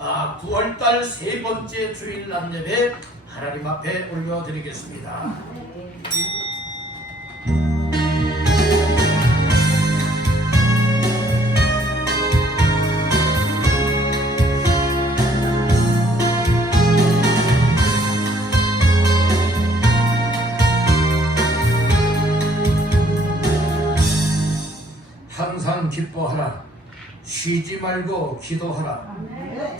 9월달 세 번째 주일 낮예배 하나님 앞에 올려드리겠습니다. 항상 기뻐하라. 쉬지 말고 기도하라.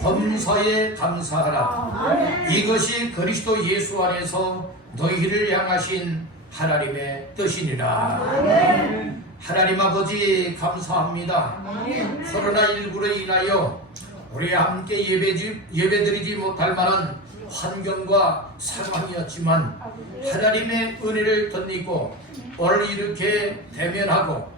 범사에 감사하라. 이것이 그리스도 예수 안에서 너희를 향하신 하나님의 뜻이니라. 하나님 아버지 감사합니다. 코로나19로 인하여 우리 함께 예배드리지 못할 만한 환경과 상황이었지만 하나님의 은혜를 덧입고 오늘 이렇게 대면하고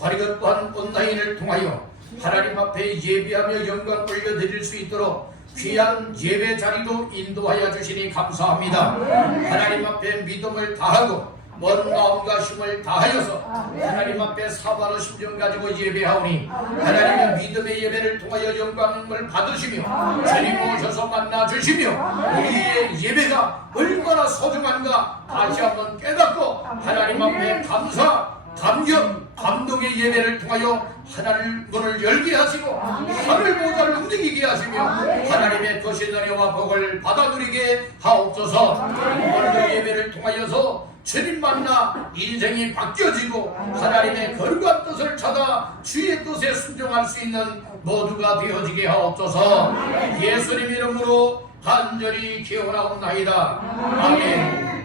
바리것 또한 온라인을 통하여 하나님 앞에 예배하며 영광 올려드릴 수 있도록 귀한 예배 자리로 인도하여 주시니 감사합니다. 하나님 앞에 믿음을 다하고 먼 마음과 힘을 다하여서 하나님 앞에 사바로 심정 가지고 예배하오니 하나님의 믿음의 예배를 통하여 영광을 받으시며 주님 오셔서 만나주시며 우리의 예배가 얼마나 소중한가 다시 한번 깨닫고 하나님 앞에 감사 감격, 감동의 예배를 통하여 하나님 문을 열게 하시고 하늘 보좌를 움직이게 하시며 하나님의 거신 은혜와 복을 받아 누리게 하옵소서. 오늘도 예배를 통하여서 주님 만나 인생이 바뀌어지고 하나님의 거룩한 뜻을 찾아 주의 뜻에 순종할 수 있는 모두가 되어지게 하옵소서. 예수님 이름으로 간절히 기원하옵나이다. 아멘.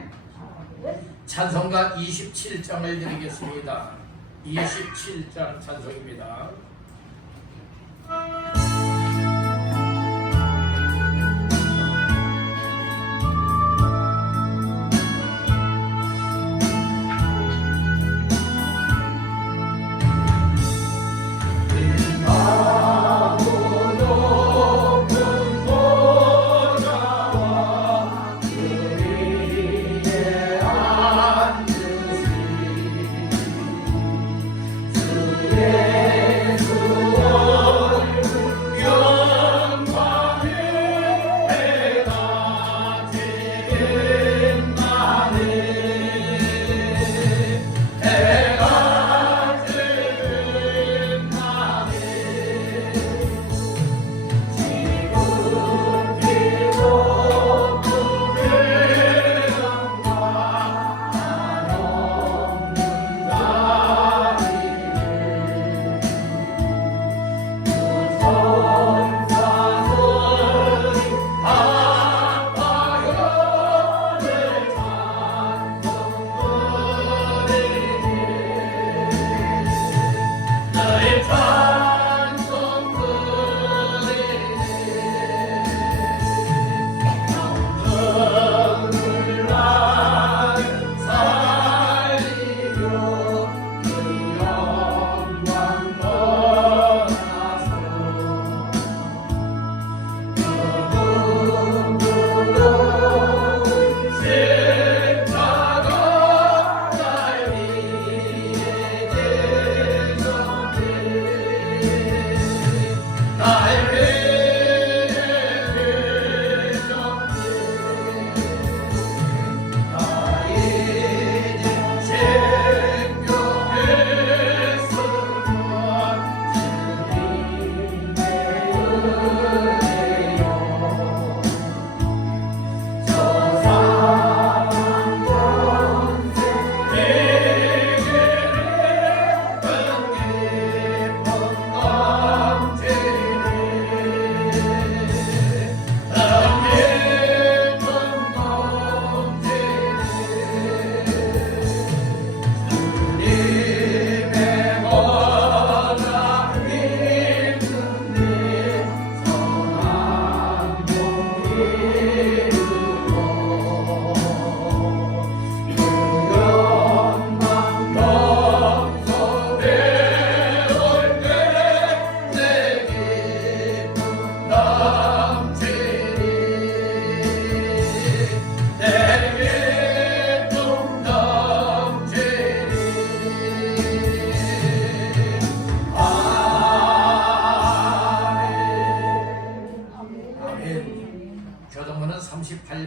찬송가 27장을 드리겠습니다. 27장 찬송입니다. 예수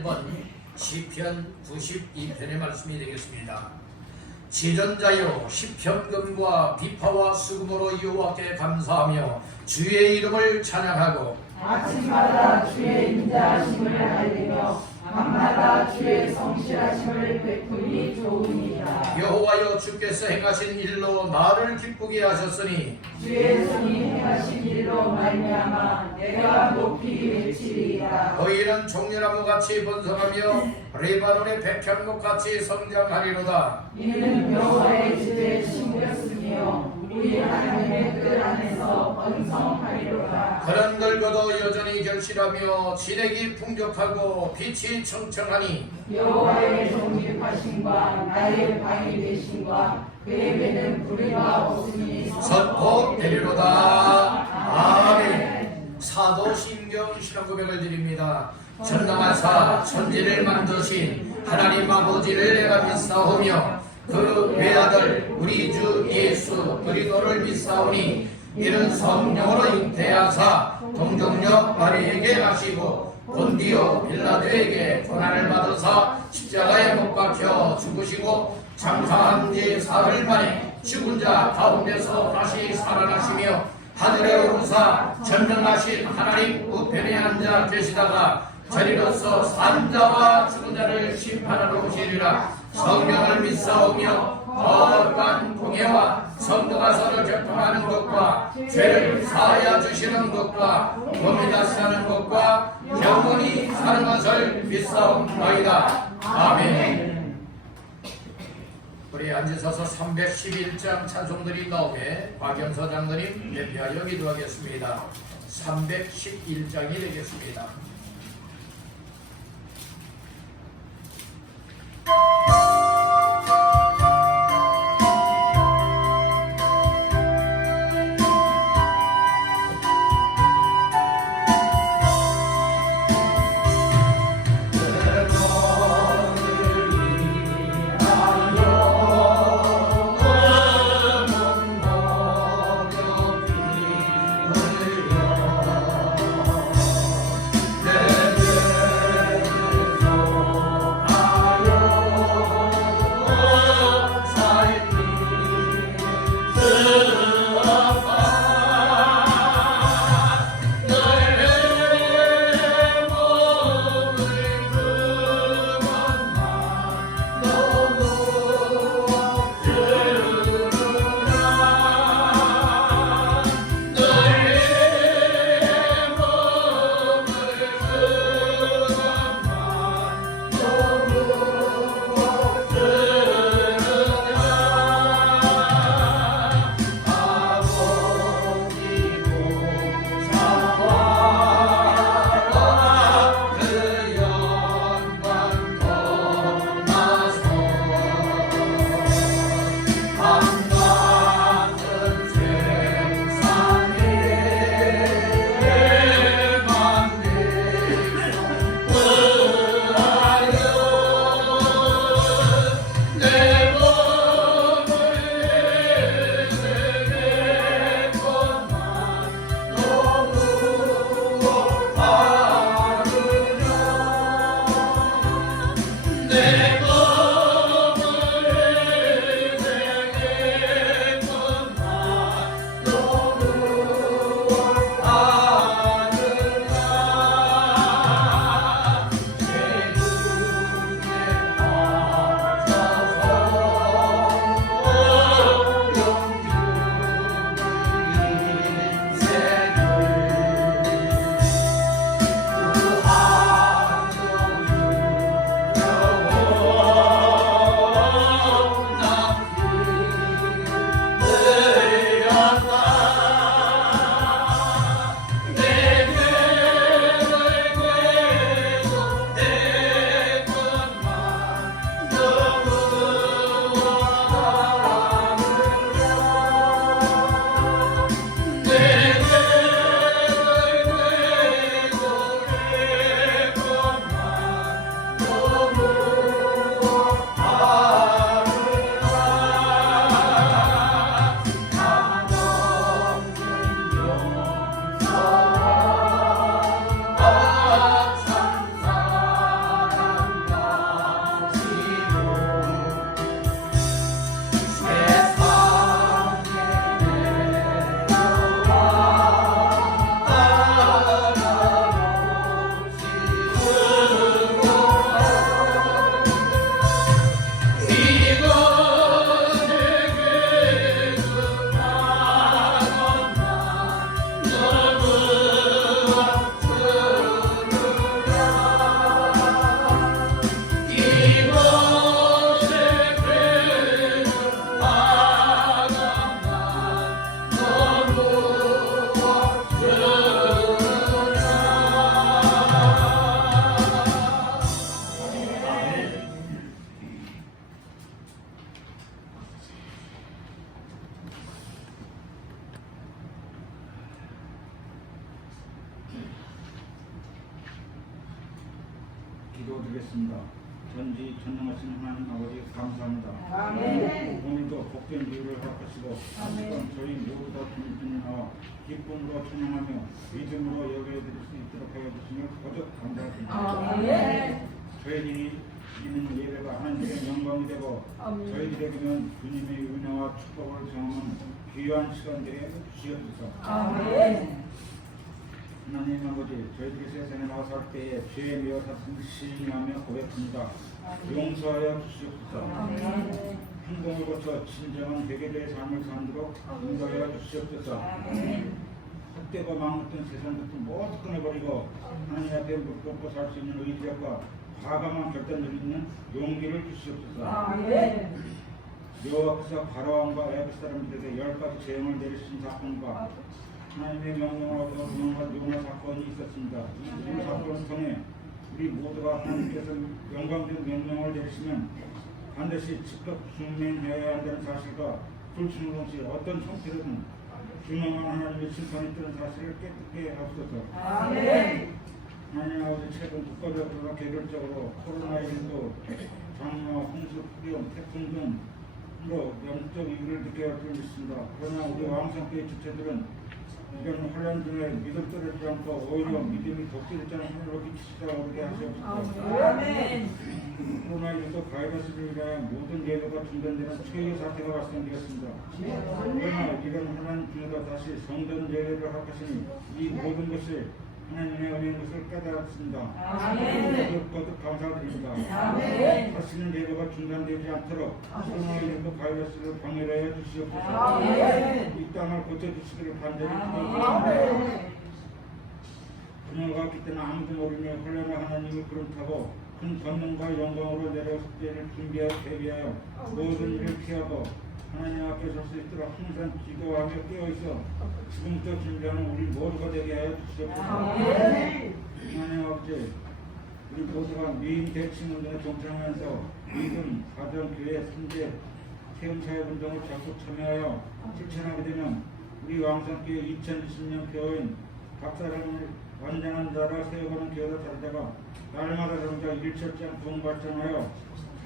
1번 시편 92편의 말씀이 되겠습니다. 지존자여 시편금과 비파와 수금으로 여호와께 감사하며 주의 이름을 찬양하고 아침마다 주의 인자하심을 알리며 밤마다 주의 성실하심을 베풀이 좋으니라. 여호와여 주께서 행하신 일로 나를 기쁘게 하셨으니 주의 손이 행하신 일로 말미암아 내가 높이 외치리이다. 너희는 종려나무같이 번성하며 레바논의 백향목같이 성장하리로다. 이는 여호와의 집에 심겼으며 우리 하나님의 뜰 안에서 번성하리로다. 그는 늙어도 여전히 결실하며 진액이 풍족하고 빛이 청청하니 여호와의 정직하심과 나의 방위 되심과 그의 배는 불의가 없으니 선포되리로다. 아멘. 사도신경 신앙고백을 드립니다. 전능하사 천지를 만드신 하나님 아버지를 내가 믿사오며 그 외아들 우리 주 예수 그리스도를 믿사오니 이는 성령으로 잉태하사 동정녀 마리에게 하시고 본디오 빌라도에게 고난을 받으사 십자가에 못 박혀 죽으시고 장사한 지 사흘 만에 죽은 자 가운데서 다시 살아나시며 하늘에 오르사 전능하신 하나님 우편에 앉아 계시다가 저리로서 산 자와 죽은 자를 심판하러 오시리라. 성령을 믿사오며 거룩한 공예와 성도가서를 접통하는 것과 죄를 사하여 주시는 것과 몸이 다스하는 것과 영원히 사는 것을 믿사옵나이다. 아멘. 우리 앉으셔서 311장 찬송들이 나오게 박영서 장로님 예비하여 기도하겠습니다. 311장이 되겠습니다. 내 기도드리겠습니다. 전지 전능하신 하나님 아버지 감사합니다. 아멘. 오늘도 복된 기회를 허락하시고 아멘. 저희 모두 다 주님 나와 기쁨으로 찬양하며 믿음으로 여겨드릴 수 있도록 하여 주시며 거듭 감사드립니다. 아멘. 저희들이 드리는 예배가 하나님의 영광이 되고 아멘. 저희들에게는 주님의 은혜와 축복을 경험하는 귀한 시간들에 주시옵소서. 아멘. 하나님 아버지, 저희들이 세상에 나와 살 때에 죄에 매여 샀음을 시인하며 고백합니다. 용서하여 주시옵소서. 아멘. 행동을 거쳐 진정한 회개자의 삶을 살도록 인도하여 주시옵소서. 헛되고 망했던 세상부터 모두 끊어버리고 하나님 앞에 무릎 꿇고 살 수 있는 의지력과 과감한 결단을 있는 용기를 주시옵소서. 아멘. 여호와께서 바로왕과 애굽 사람들에게 10가지 재앙을 내리신 사건과 하나님의 명령을 얻어 요나 사건이 있었습니다. 이 사건을 통해 우리 모두가 하나님께서 영광된 명령을 내리시면 반드시 즉각 순명해야 한다는 사실과 불순종시 어떤 형태로든 중요한 하나님의 심판이 있다는 사실을 깨닫게 하옵소서. 아멘. 하나님 아버지, 최근 국가적으로 개별적으로 코로나19, 장마, 홍수, 폭염, 태풍 등으로 영적 위기를 느껴야 할 줄을 믿습니다. 그러나 우리 왕성교회 주체들은 이런 혼란 중에 믿음 떨어지지 않고 오히려 믿음이 돋길자는 하늘로 비치시다 오르게 하시옵소서. 아멘. 코로나19 바이러스를 인하여 모든 예배가 중단되는 최악의 사태가 발생되었습니다. 그러나 이런 혼란 중에도 다시 성전 예배를 허락하시니 이 모든 것이 하나님의 은혜인 것을 깨달았습니다. 아멘. 거듭 감사드립니다. 아멘. 다시는 예배가 중단되지 않도록 코로나19 바이러스를 방해하여 주시옵소서. 아멘. 이 땅을 고쳐주시기를 간절히 아멘. 기도드립니다. 그녀가 왔기 때문에 아무도 모르며 홀려나 하나님이 구름 타고 큰 권능과 영광으로 내려올 때를 준비하여 대비하여 모든 일을 피하고 하나님 앞에 설 수 있도록 항상 기도하며 깨어있어 지금부터 준비하는 우리 모두가 되게 하여 주시옵소서. 아멘. 하나님 아버지, 우리 모두가 미인 대칭 운동에 동참하면서 믿음, 가정, 교회, 선제, 체험사역 운동을 적극 참여하여 실천하게 되면 우리 왕성교회 2020년 교회인 각 사람을 완전한 자라 세워가는 교회가 다르다가 날마다 점차 일철장 부흥발전하여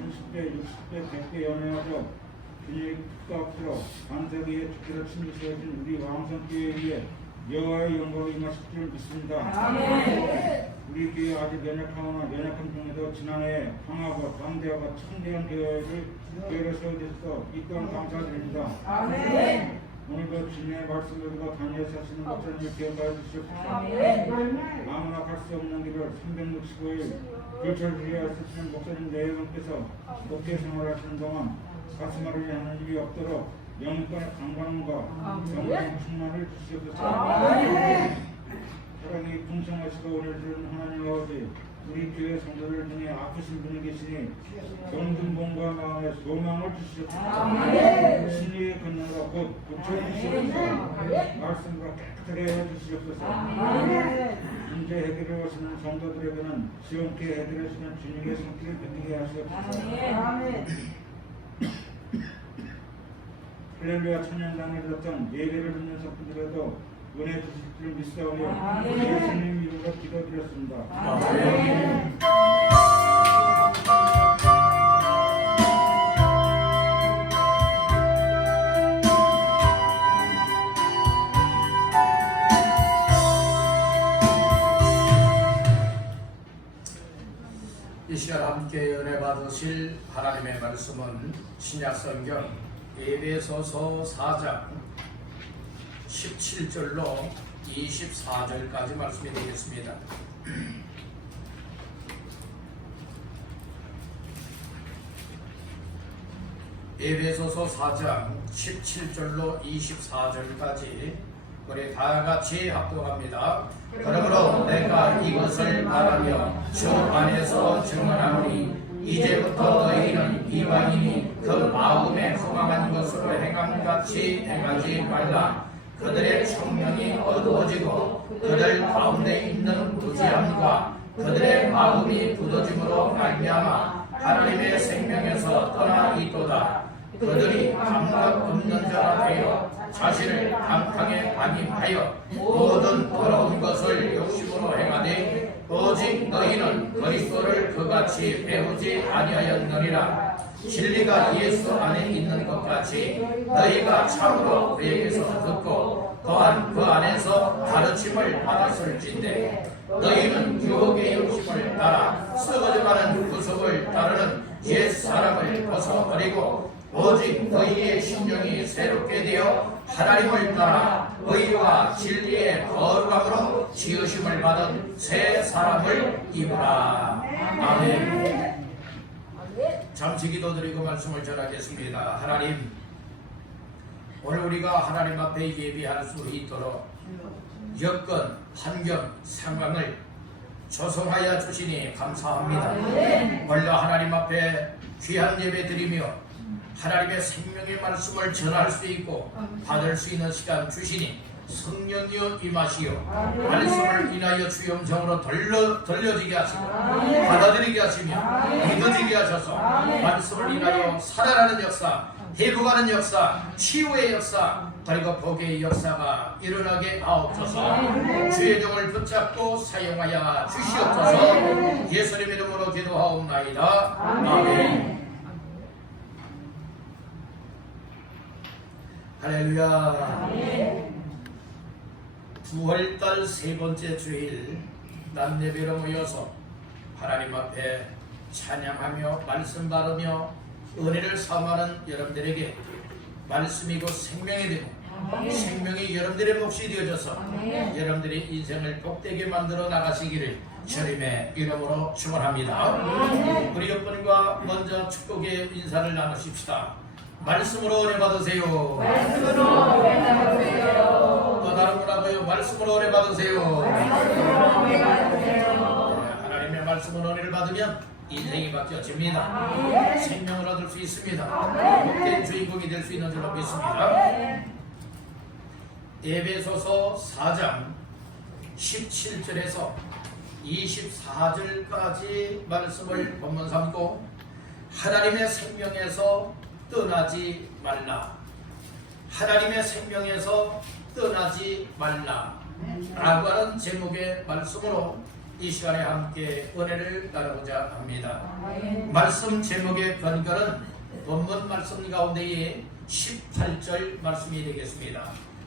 30배, 60배, 100배 연회하여 균형이 끄덕들어 반석위에 주기로 침투하신 우리 왕성교회에 의해 여호와의 영광이 임하실 줄 믿습니다. 아멘. 우리 교회 아직 연약하거나 연약한 중에도 지난해 강하고 담대하고 청대한 교회를 세워주셔서 이 또한 감사드립니다. 아멘. 오늘도 주님의 말씀을 듣고 다니엘 사시는 목사님을 기억하여 주시옵소서. 아멘. 아무나 갈 수 없는 길을 365일 불철주의하여 쓰시는 목사님 내외분께서 목회 생활하시는 동안 가슴앓이 하는 일이 없도록 영권의 강건함과 영권의 충만을 주시옵소서. 아멘. 사랑이 풍성하시고 오늘은 하나님 아버지, 우리 교회 성도들 중에 아프신 분이 계시니 병든 몸과 마음에 소망을 주시옵소서. 아멘. 진리의 근원으로 곧 고쳐주시옵소서. 말씀으로 깨끗하게 해주시옵소서. 아멘. 문제 해결을 하시는 성도들에게는 지원케 해결하시는 주님의 손길을 뵙게 하시옵소서. 아멘. 할렐루야 찬양단을 듣던 예배를 듣는 성도들에도 은혜 주실 줄 믿사오며 아멘. 예수님 이름으로 기도드렸습니다. 아멘. 이 시간 함께 은혜 받으실 하나님의 말씀은 신약성경 에베소서 4장 17절로 24절까지 말씀이 되겠습니다. 에베소서 4장 17절로 24절까지 우리 다 같이 합독합니다. 그러므로 내가 이것을 말하며 주 안에서 증언하노니 이제부터 너희는 이방인이 그 마음에 허망한 것으로 행함 같이 행하지 말라. 그들의 청명이 어두워지고 그들 가운데 있는 무지함과 그들의 마음이 굳어짐으로 말미암아 하나님의 생명에서 떠나 있도다. 그들이 감각 없는 자가 되어 자신을 강탕에 반입하여 모든 더러운 것을 욕심으로 행하되 오직 너희는 그리스도를 그같이 배우지 아니하였느니라. 진리가 예수 안에 있는 것 같이 너희가 참으로 그에게서 듣고 또한 그 안에서 가르침을 받았을진데 너희는 유혹의 욕심을 따라 썩어져가는 구속을 따르는 옛 사람을 벗어버리고 오직 너희의 심령이 새롭게 되어 하나님을 따라 의와 진리의 거룩함으로 지으심을 받은 새 사람을 입으라. 아멘. 잠시 기도드리고 말씀을 전하겠습니다. 하나님, 오늘 우리가 하나님 앞에 예배할 수 있도록 여건, 환경, 상황을 조성하여 주시니 감사합니다. 먼저 하나님 앞에 귀한 예배 드리며 하나님의 생명의 말씀을 전할 수 있고 받을 수 있는 시간 주시니 성령이여 임하시오. 말씀을 인하여 주의 음성으로 들려지게 하시고 받아들이게 하시며 믿어지게 하셔서 말씀을 인하여 살아나는 역사, 회복하는 역사, 치유의 역사, 그리고 복의 역사가 일어나게 하옵소서. 주의 종을 붙잡고 사용하여 주시옵소서. 예수님의 이름으로 기도하옵나이다. 아멘. 할렐루야. 9월달 세 번째 주일 난 예배로 모여서 하나님 앞에 찬양하며 말씀 바르며 은혜를 사모하는 여러분들에게 말씀이고 생명이 되고 생명이 여러분들의 몫이 되어져서 여러분들의 인생을 복되게 만들어 나가시기를 주님의 이름으로 축원합니다. 우리 여러분과 먼저 축복의 인사를 나누십시다. 말씀으로 은혜 받으세요. 말씀으로 은혜 받으세요. 또 다른 분하고요. 말씀으로 은혜 받으세요. 말씀으로 은혜 받으세요. 하나님의 말씀으로 은혜를 받으면 인생이 바뀌어집니다. 생명을 얻을 수 있습니다. 복된 주인공이 될 수 있는 줄로 믿습니다. 에베소서 4장 17절에서 24절까지 말씀을 본문 삼고 하나님의 생명에서 떠나지 말라. 하나님의 생명에서 떠나지 말라 라고 하는 제목의 말씀으로 이 시간에 함께 은혜를 나누고자 합니다. 말씀 제목의 근거는 본문 말씀 가운데에 18절 말씀이 되겠습니다.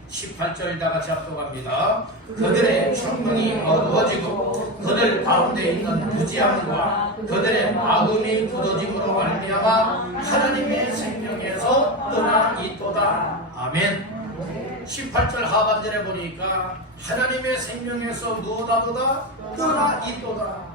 18절 다 같이 합독합니다. 그들의 충동이 어두워지고 그들 가운데 있는 무지함과 그들의 마음이 굳어짐으로 말미암아 하나님의 생명에서 떠나 있도다. 아멘. 18절 하반절에 보니까 하나님의 생명에서 무엇하도다? 떠나 있도다.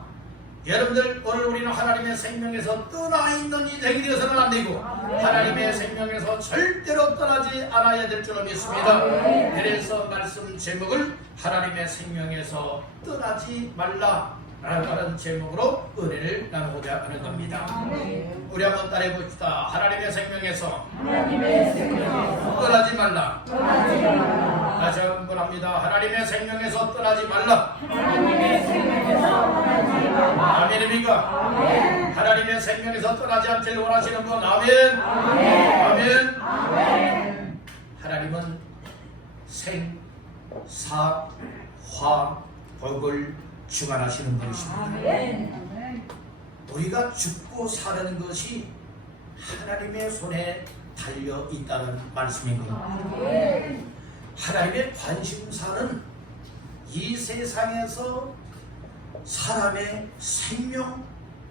여러분들, 오늘 우리는 하나님의 생명에서 떠나 있는 인생이 되어서는 안 되고 하나님의 생명에서 절대로 떠나지 않아야 될 줄로 믿습니다. 그래서 말씀 제목을 하나님의 생명에서 떠나지 말라 라고 하는 제목으로 은혜를 나누고자 하는 겁니다. 우리 한번 따라해 봅시다. 하나님의 생명에서 떠나지 말라. 다시 한번 합니다. 하나님의 생명에서 떠나지 말라. 아멘입니까? 하나님의 생명에서 떠나지 않기를 원하시는 분 아멘. 아멘. 하나님은 생, 사, 화, 복을 주관하시는 분이십니다. 우리가 죽고 사는 것이 하나님의 손에 달려 있다는 말씀인 겁니다. 하나님의 관심사는 이 세상에서 사람의 생명,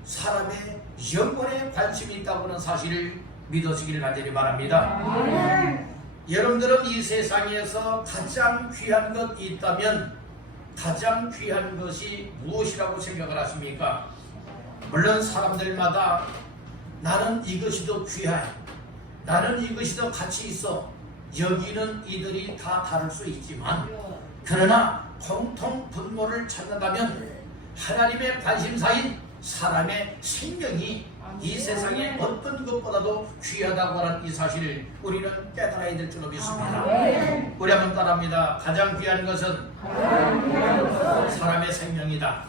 사람의 영혼에 관심이 있다고 하는 사실을 믿으시기를 간절히 바랍니다. 여러분들은 이 세상에서 가장 귀한 것이 있다면 가장 귀한 것이 무엇이라고 생각을 하십니까? 물론 사람들마다 나는 이것이 더 귀해, 나는 이것이 더 가치 있어, 여기는 이들이 다 다를 수 있지만 그러나 공통 분모를 찾는다면 하나님의 관심사인 사람의 생명이 이 세상의 어떤 것보다도 귀하다고 하는 이 사실을 우리는 깨달아야 될 줄로 믿습니다. 우리 한번 따라합니다. 가장 귀한 것은 사람의 생명이다.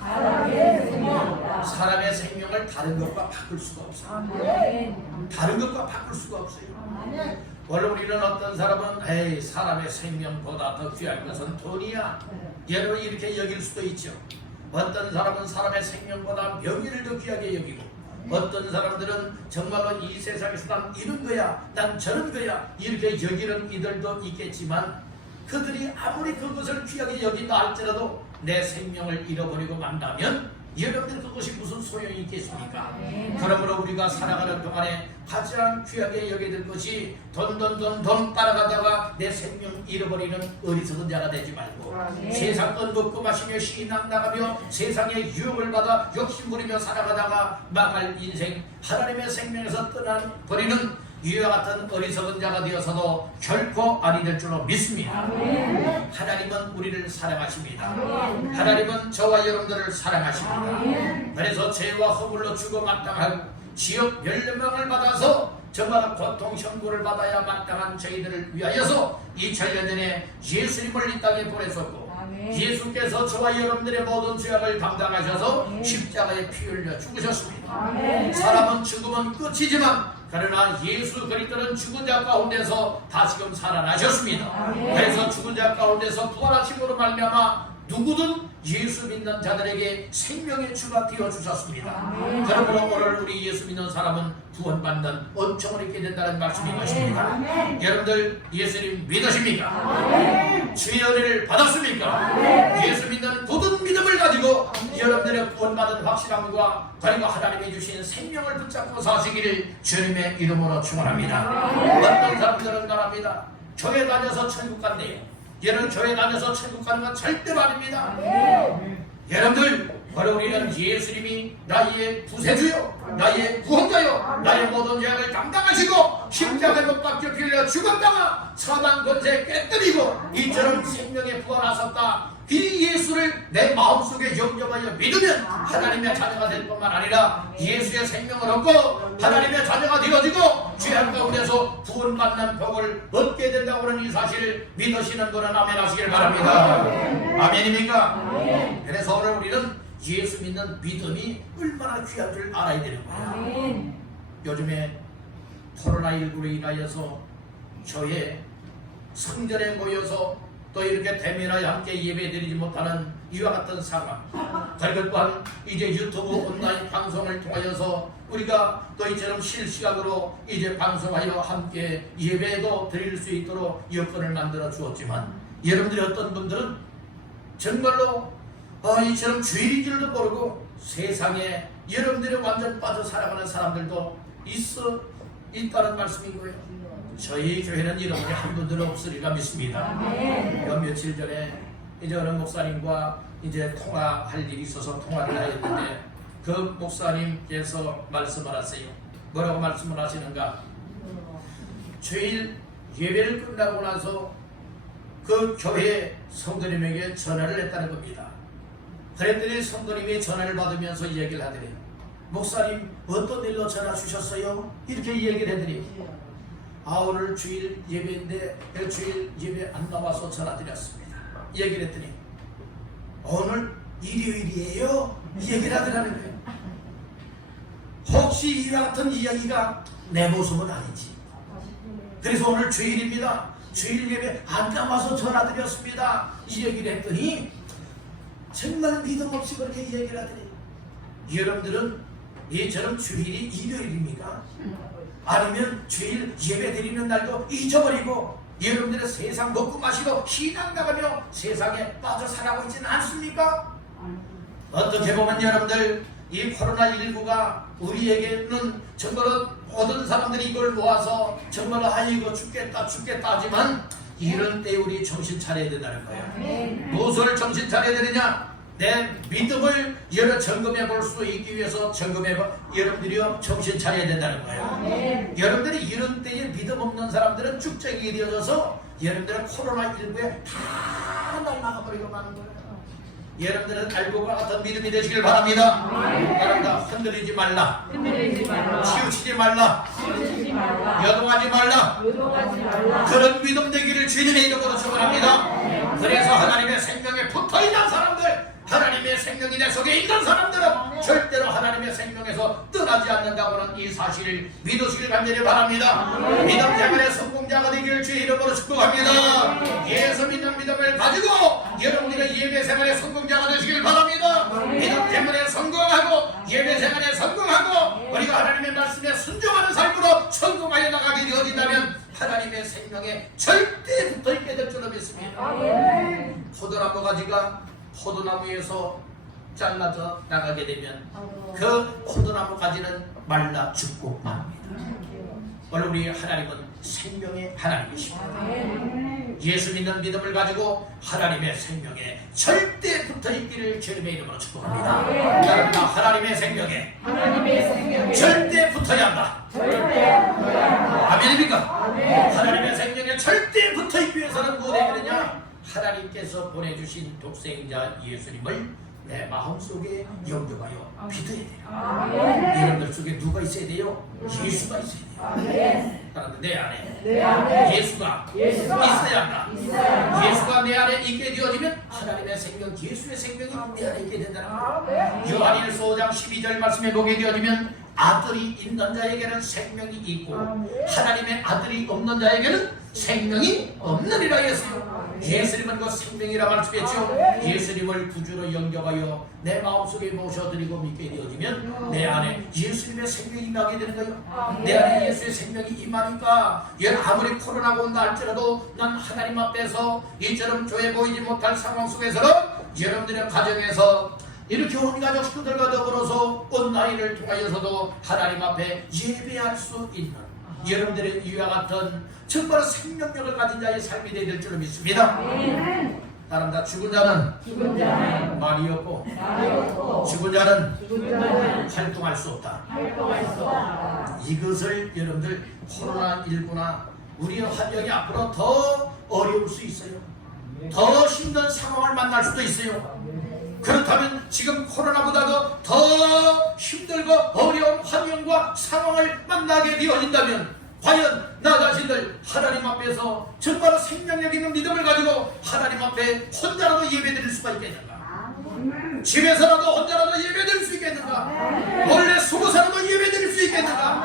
사람의 생명을 다른 것과 바꿀 수가 없어요. 다른 것과 바꿀 수가 없어요. 원래 우리는 어떤 사람은 사람의 생명보다 더 귀한 것은 돈이야, 여러분 이렇게 여길 수도 있죠. 어떤 사람은 사람의 생명보다 명예를 더 귀하게 여기고, 어떤 사람들은 정말로 이 세상에서 난 이런 거야, 난 저런 거야 이렇게 여기는 이들도 있겠지만, 그들이 아무리 그것을 귀하게 여긴다 할지라도 내 생명을 잃어버리고 만다면 여러분들 그것이 무슨 소용이 있겠습니까? 그러므로 우리가 살아가는 동안에 가장 귀하게 여겨야 될 것이 돈 따라가다가 내 생명 잃어버리는 어리석은 자가 되지 말고, 세상 건 먹고 마시며 신앙 나가며 세상의 유혹을 받아 욕심부리며 살아가다가 망할 인생, 하나님의 생명에서 떠나버리는 이와 같은 어리석은 자가 되어서도 결코 아니 될 줄로 믿습니다. 하나님은 우리를 사랑하십니다. 하나님은 저와 여러분들을 사랑하십니다. 그래서 죄와 허물로 죽어 마땅하고 지옥 멸망을 받아서 정말 고통 형벌을 받아야 마땅한 저희들을 위하여서 2000년 전에 예수님을 이 땅에 보내셨고, 예수께서 저와 여러분들의 모든 죄악을 담당하셔서 십자가에 피 흘려 죽으셨습니다. 사람은 죽으면 끝이지만 그러나 예수 그리스도는 죽은 자 가운데서 다시금 살아나셨습니다. 그래서 죽은 자 가운데서 부활하심으로 말미암아 누구든 예수 믿는 자들에게 생명의 주가 되어 주셨습니다. 그러므로 오늘 우리 예수 믿는 사람은 구원받는 은총을 입게 된다는 말씀인 것입니다. 여러분들 예수님 믿으십니까? 주의 은혜를 받았습니까? 예수 믿는 굳은 믿음을 가지고 여러분들의 구원받은 확실함과 그리고 하나님이 주신 생명을 붙잡고 사시기를 주님의 이름으로 축원합니다. 어떤 사람들은 말합니다. 교회 다녀서 천국 간대요. 얘는 교회 다녀서 천국 가는 건 절대로 아닙니다. 여러분들, 바로 우리는 예수님이 나의 구세주요, 나의 구원자요, 나의 모든 죄악을 담당하시고 십자가에 못 박혀 피 흘려 죽었다가 사단 권세 깨뜨리고 이처럼 생명에 부활하셨다. 이 예수를 내 마음속에 영접하여 믿으면 하나님의 자녀가 될 뿐만 아니라 예수의 생명을 얻고 하나님의 자녀가 되어지고 죄악 가운데서 구원받는 복을 얻게 된다고 하는 이 사실을 믿으시는 분은 아멘 하시길 바랍니다. 아멘입니까? 그래서 오늘 우리는 예수 믿는 믿음이 얼마나 귀한 줄 알아야 되는 거예요. 요즘에 코로나19로 인하여서 교회 성전에 모여서 또 이렇게 대면하여 함께 예배드리지 못하는 이와 같은 상황, 그리고 또한 이제 유튜브 온라인 방송을 통하여서 우리가 또 이처럼 실시각으로 이제 방송하여 함께 예배도 드릴 수 있도록 여건을 만들어 주었지만, 여러분들이 어떤 분들은 정말로 이처럼 주일인 줄도 모르고 세상에 여러분들이 완전 빠져 살아가는 사람들도 있다는 말씀인 거예요. 저희 교회는 이런 분이 한 분도 없으리라 믿습니다. 며칠 전에 이제 어느 목사님과 이제 통화할 일이 있어서 통화를 하였는데, 그 목사님께서 말씀을 하세요. 뭐라고 말씀을 하시는가? 주일 예배를 끝나고 나서 그 교회 성도님에게 전화를 했다는 겁니다. 그랬더니 성도님이 전화를 받으면서 얘기를 하더래요. 목사님 어떤 일로 전화 주셨어요? 이렇게 얘기를 해드려요. 오늘 주일 예배인데 주일 예배 안 나와서 전화드렸습니다. 얘기를 했더니 오늘 일요일이에요? 얘기를 하더라는 거예요. 혹시 이와 같은 이야기가 내 모습은 아니지. 그래서 오늘 주일입니다. 주일 예배 안 나와서 전화드렸습니다. 이 얘기를 했더니 정말 믿음 없이 그렇게 얘기를 하더니, 여러분들은 이처럼 주일이 일요일입니까? 아니면 주일 예배 드리는 날도 잊어버리고 여러분들은 세상 먹고 마시고 신앙 나가며 세상에 빠져 살아가고 있지는 않습니까? 어떻게 보면 여러분들, 이 코로나19가 우리에게는 정말로 모든 사람들이 이걸 모아서 정말로 이거 죽겠다 하지만 이런 때 우리 정신 차려야 된다는 거예요. 무엇을 정신 차려야 되느냐? 내 믿음을 여러 점검해 볼 수 있기 위해서 여러분들이요 정신 차려야 된다는 거예요. 여러분들이 이런 때에 믿음 없는 사람들은 쭉정이 되어져서 여러분들은 코로나19에 다 날아가버리고 마는 거예요. 여러분들은 알고과 같은 믿음이 되시길 바랍니다. 바랍니다. 흔들리지 말라. 치우치지 말라. 여동하지 말라. 그런 믿음 되기를 주님의 이름으로 축원합니다. 그래서 하나님의 생명에 붙어있는 사람들, 하나님의 생명이 내 속에 있는 사람들은 절대로 하나님의 생명에서 떠나지 않는다고는 이 사실을 믿으시길 간절히 바랍니다. 믿음 생활의 성공자가 되기를 주의 이름으로 축복합니다. 예수 믿는 믿음을 가지고 여러분들의 예배 생활의 성공자가 되시길 바랍니다. 믿음 생활에 성공하고 예배 생활에 성공하고 우리가 하나님의 말씀에 순종하는 삶으로 성공하여 나가게 되어진다면 하나님의 생명에 절대 붙어있게 될 줄로 믿습니다. 포도나무 가지가 포도나무에서 잘라져 나가게 되면 그 포도나무 가지는 말라 죽고 맙니다. 오늘 우리 하나님은 생명의 하나님이십니다. 예수 믿는 믿음을 가지고 하나님의 생명에 절대 붙어있기를 주님의 이름으로 축복합니다. 여러분, 하나님의 생명에 절대 붙어야 한다. 아멘입니까? 하나님의 생명에 절대 붙어있기 위해서는 무엇 해야 되느냐? 하나님께서 보내주신 독생자 예수님을 내 마음속에 영접하여 믿어야 돼요. 여러분들 속에 누가 있어야 돼요? 예수가 있어야 돼요. 그런데 내 안에 예수가 있어야 한다. 예수가 내 안에 있게 되어지면 하나님의 생명, 예수의 생명이 내 안에 있게 된다는 거예요. 요한일서 5장 12절 말씀에 보게 되어지면 아들이 있는 자에게는 생명이 있고 하나님의 아들이 없는 자에게는 생명이 없느니라 했어요. 예수님은 그 생명이라 말씀했죠. 예수님을 구주로 영접하여 내 마음속에 모셔드리고 믿게 되어지면 내 안에 예수님의 생명이 임하게 되는 거예요. 내 안에 예수의 생명이 임하니까 아무리 코로나가 온다 할지라도 난 하나님 앞에서 이처럼 교회 보이지 못할 상황 속에서는 여러분들의 가정에서 이렇게 온 가족 식구들과 더불어서 온라인을 통하여서도 하나님 앞에 예배할 수 있는 여러분들의 이와 같은 정말 생명력을 가진 자의 삶이 되어야 될 줄로 믿습니다. 다른 다 죽은 자는 말이 없고 죽은 자는 활동할 수 없다. 이것을 여러분들 코로나19나 우리의 환경이 앞으로 더 어려울 수 있어요. 더 힘든 상황을 만날 수도 있어요. 그렇다면 지금 코로나보다도 더 힘들고 어려운 환경과 상황을 만나게 되어진다면 과연 나 자신들 하나님 앞에서 정말 생명력 있는 믿음을 가지고 하나님 앞에 혼자라도 예배드릴 수가 있겠는가? 집에서라도 혼자라도 예배드릴 수 있겠는가? 몰래 숨어서라도 예배드릴 수 있겠는가?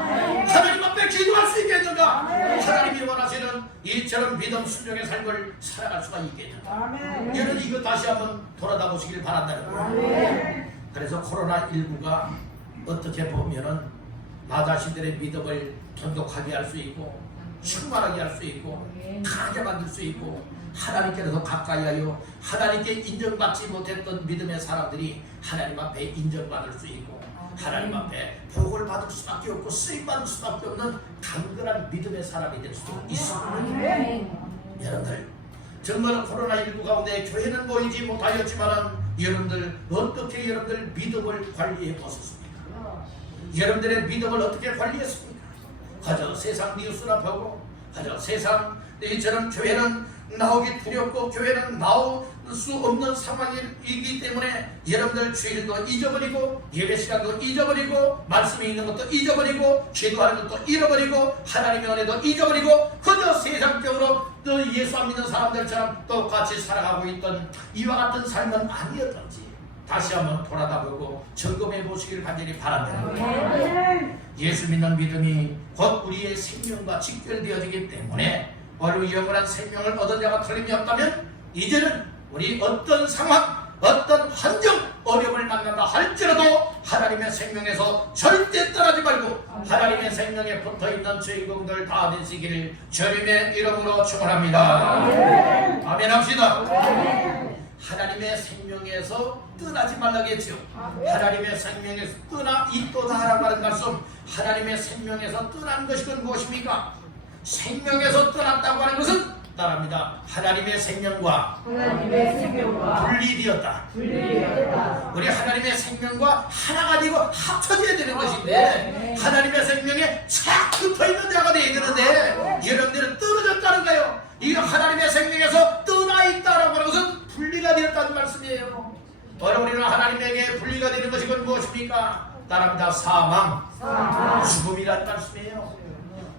하나님 앞에 기도할 수 있겠는가? 하나님이 원하시는 이처럼 믿음 순종의 삶을 살아갈 수가 있겠는가? 여러분 이거 다시 한번 돌아다 보시길 바란다는 거예요. 그래서 코로나19가 어떻게 보면은 나 자신들의 믿음을 돈독하게 할 수 있고 충만하게 할 수 있고 강하게 만들 수 있고 하나님께서 가까이 하여 하나님께 인정받지 못했던 믿음의 사람들이 하나님 앞에 인정받을 수 있고 하나님 앞에 복을 받을 수밖에 없고 쓰임받을 수밖에 없는 강건한 믿음의 사람이 될 수도 있습니다. 여러분들 정말 코로나19 가운데 교회는 모이지 못하였지만 여러분들 어떻게 여러분들 믿음을 관리해 보셨습니까? 여러분들의 믿음을 어떻게 관리했습니까? 가져 세상 뉴스나 보고 가져 세상 이처럼 교회는 나오기 두렵고 교회는 나올 수 없는 상황이기 때문에 여러분들 주일도 잊어버리고 예배 시간도 잊어버리고 말씀이 있는 것도 잊어버리고 기도하는 것도 잃어버리고 하나님의 은혜도 잊어버리고 그저 세상적으로 또 예수 안 믿는 사람들처럼 똑같이 살아가고 있던 이와 같은 삶은 아니었던지 다시 한번 돌아다보고 점검해 보시길 간절히 바랍니다. 예수 믿는 믿음이 곧 우리의 생명과 직결되어지기 때문에 오늘 영원한 생명을 얻은 자가 틀림이 없다면 이제는 우리 어떤 상황, 어떤 환경, 어려움을 만난다 할지라도 하나님의 생명에서 절대 떠나지 말고 하나님의 생명에 붙어있는 주인공들 다 되시기를 주님의 이름으로 축원합니다. 아멘 합시다. 하나님의 생명에서 떠나지 말라겠죠. 하나님의 생명에서 떠나 있도다라고 하는 말씀, 하나님의 생명에서 떠난 것이 무엇입니까? 생명에서 떠났다고 하는 것은 따릅니다. 하나님의 생명과 분리되었다. 우리 하나님의 생명과 하나가 되고 합쳐져야 되는 것인데 하나님의 생명에 착 붙어있는 자가 되어야 되는데 여러분들은 떨어졌다는 거예요. 이거 하나님의 생명에서 떠나 있다라고 하는 것은 분리가 되었다는 말씀이에요. 오늘 우리는 하나님에게 분리가 되는 것이 무엇입니까? 따릅니다. 사망, 죽음이라는 말씀이에요.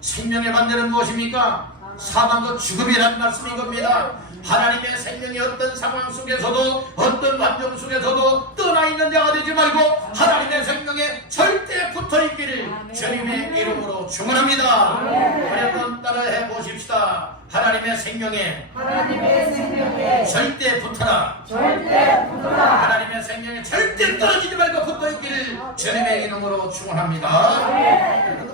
생명의 반대는 무엇입니까? 사망과 죽음이라는 말씀인 겁니다. 하나님의 생명이 어떤 상황 속에서도 어떤 환경 속에서도 떠나 있는 자가 되지 말고 하나님의 생명에 절대 붙어 붙어있기를 주님의 이름으로 축원합니다. 한번 따라해 보십시다. 하나님의 생명에 절대 붙어라. 하나님의 생명에 절대 떨어지지 말고 붙어있기를 주님의 이름으로 축원합니다.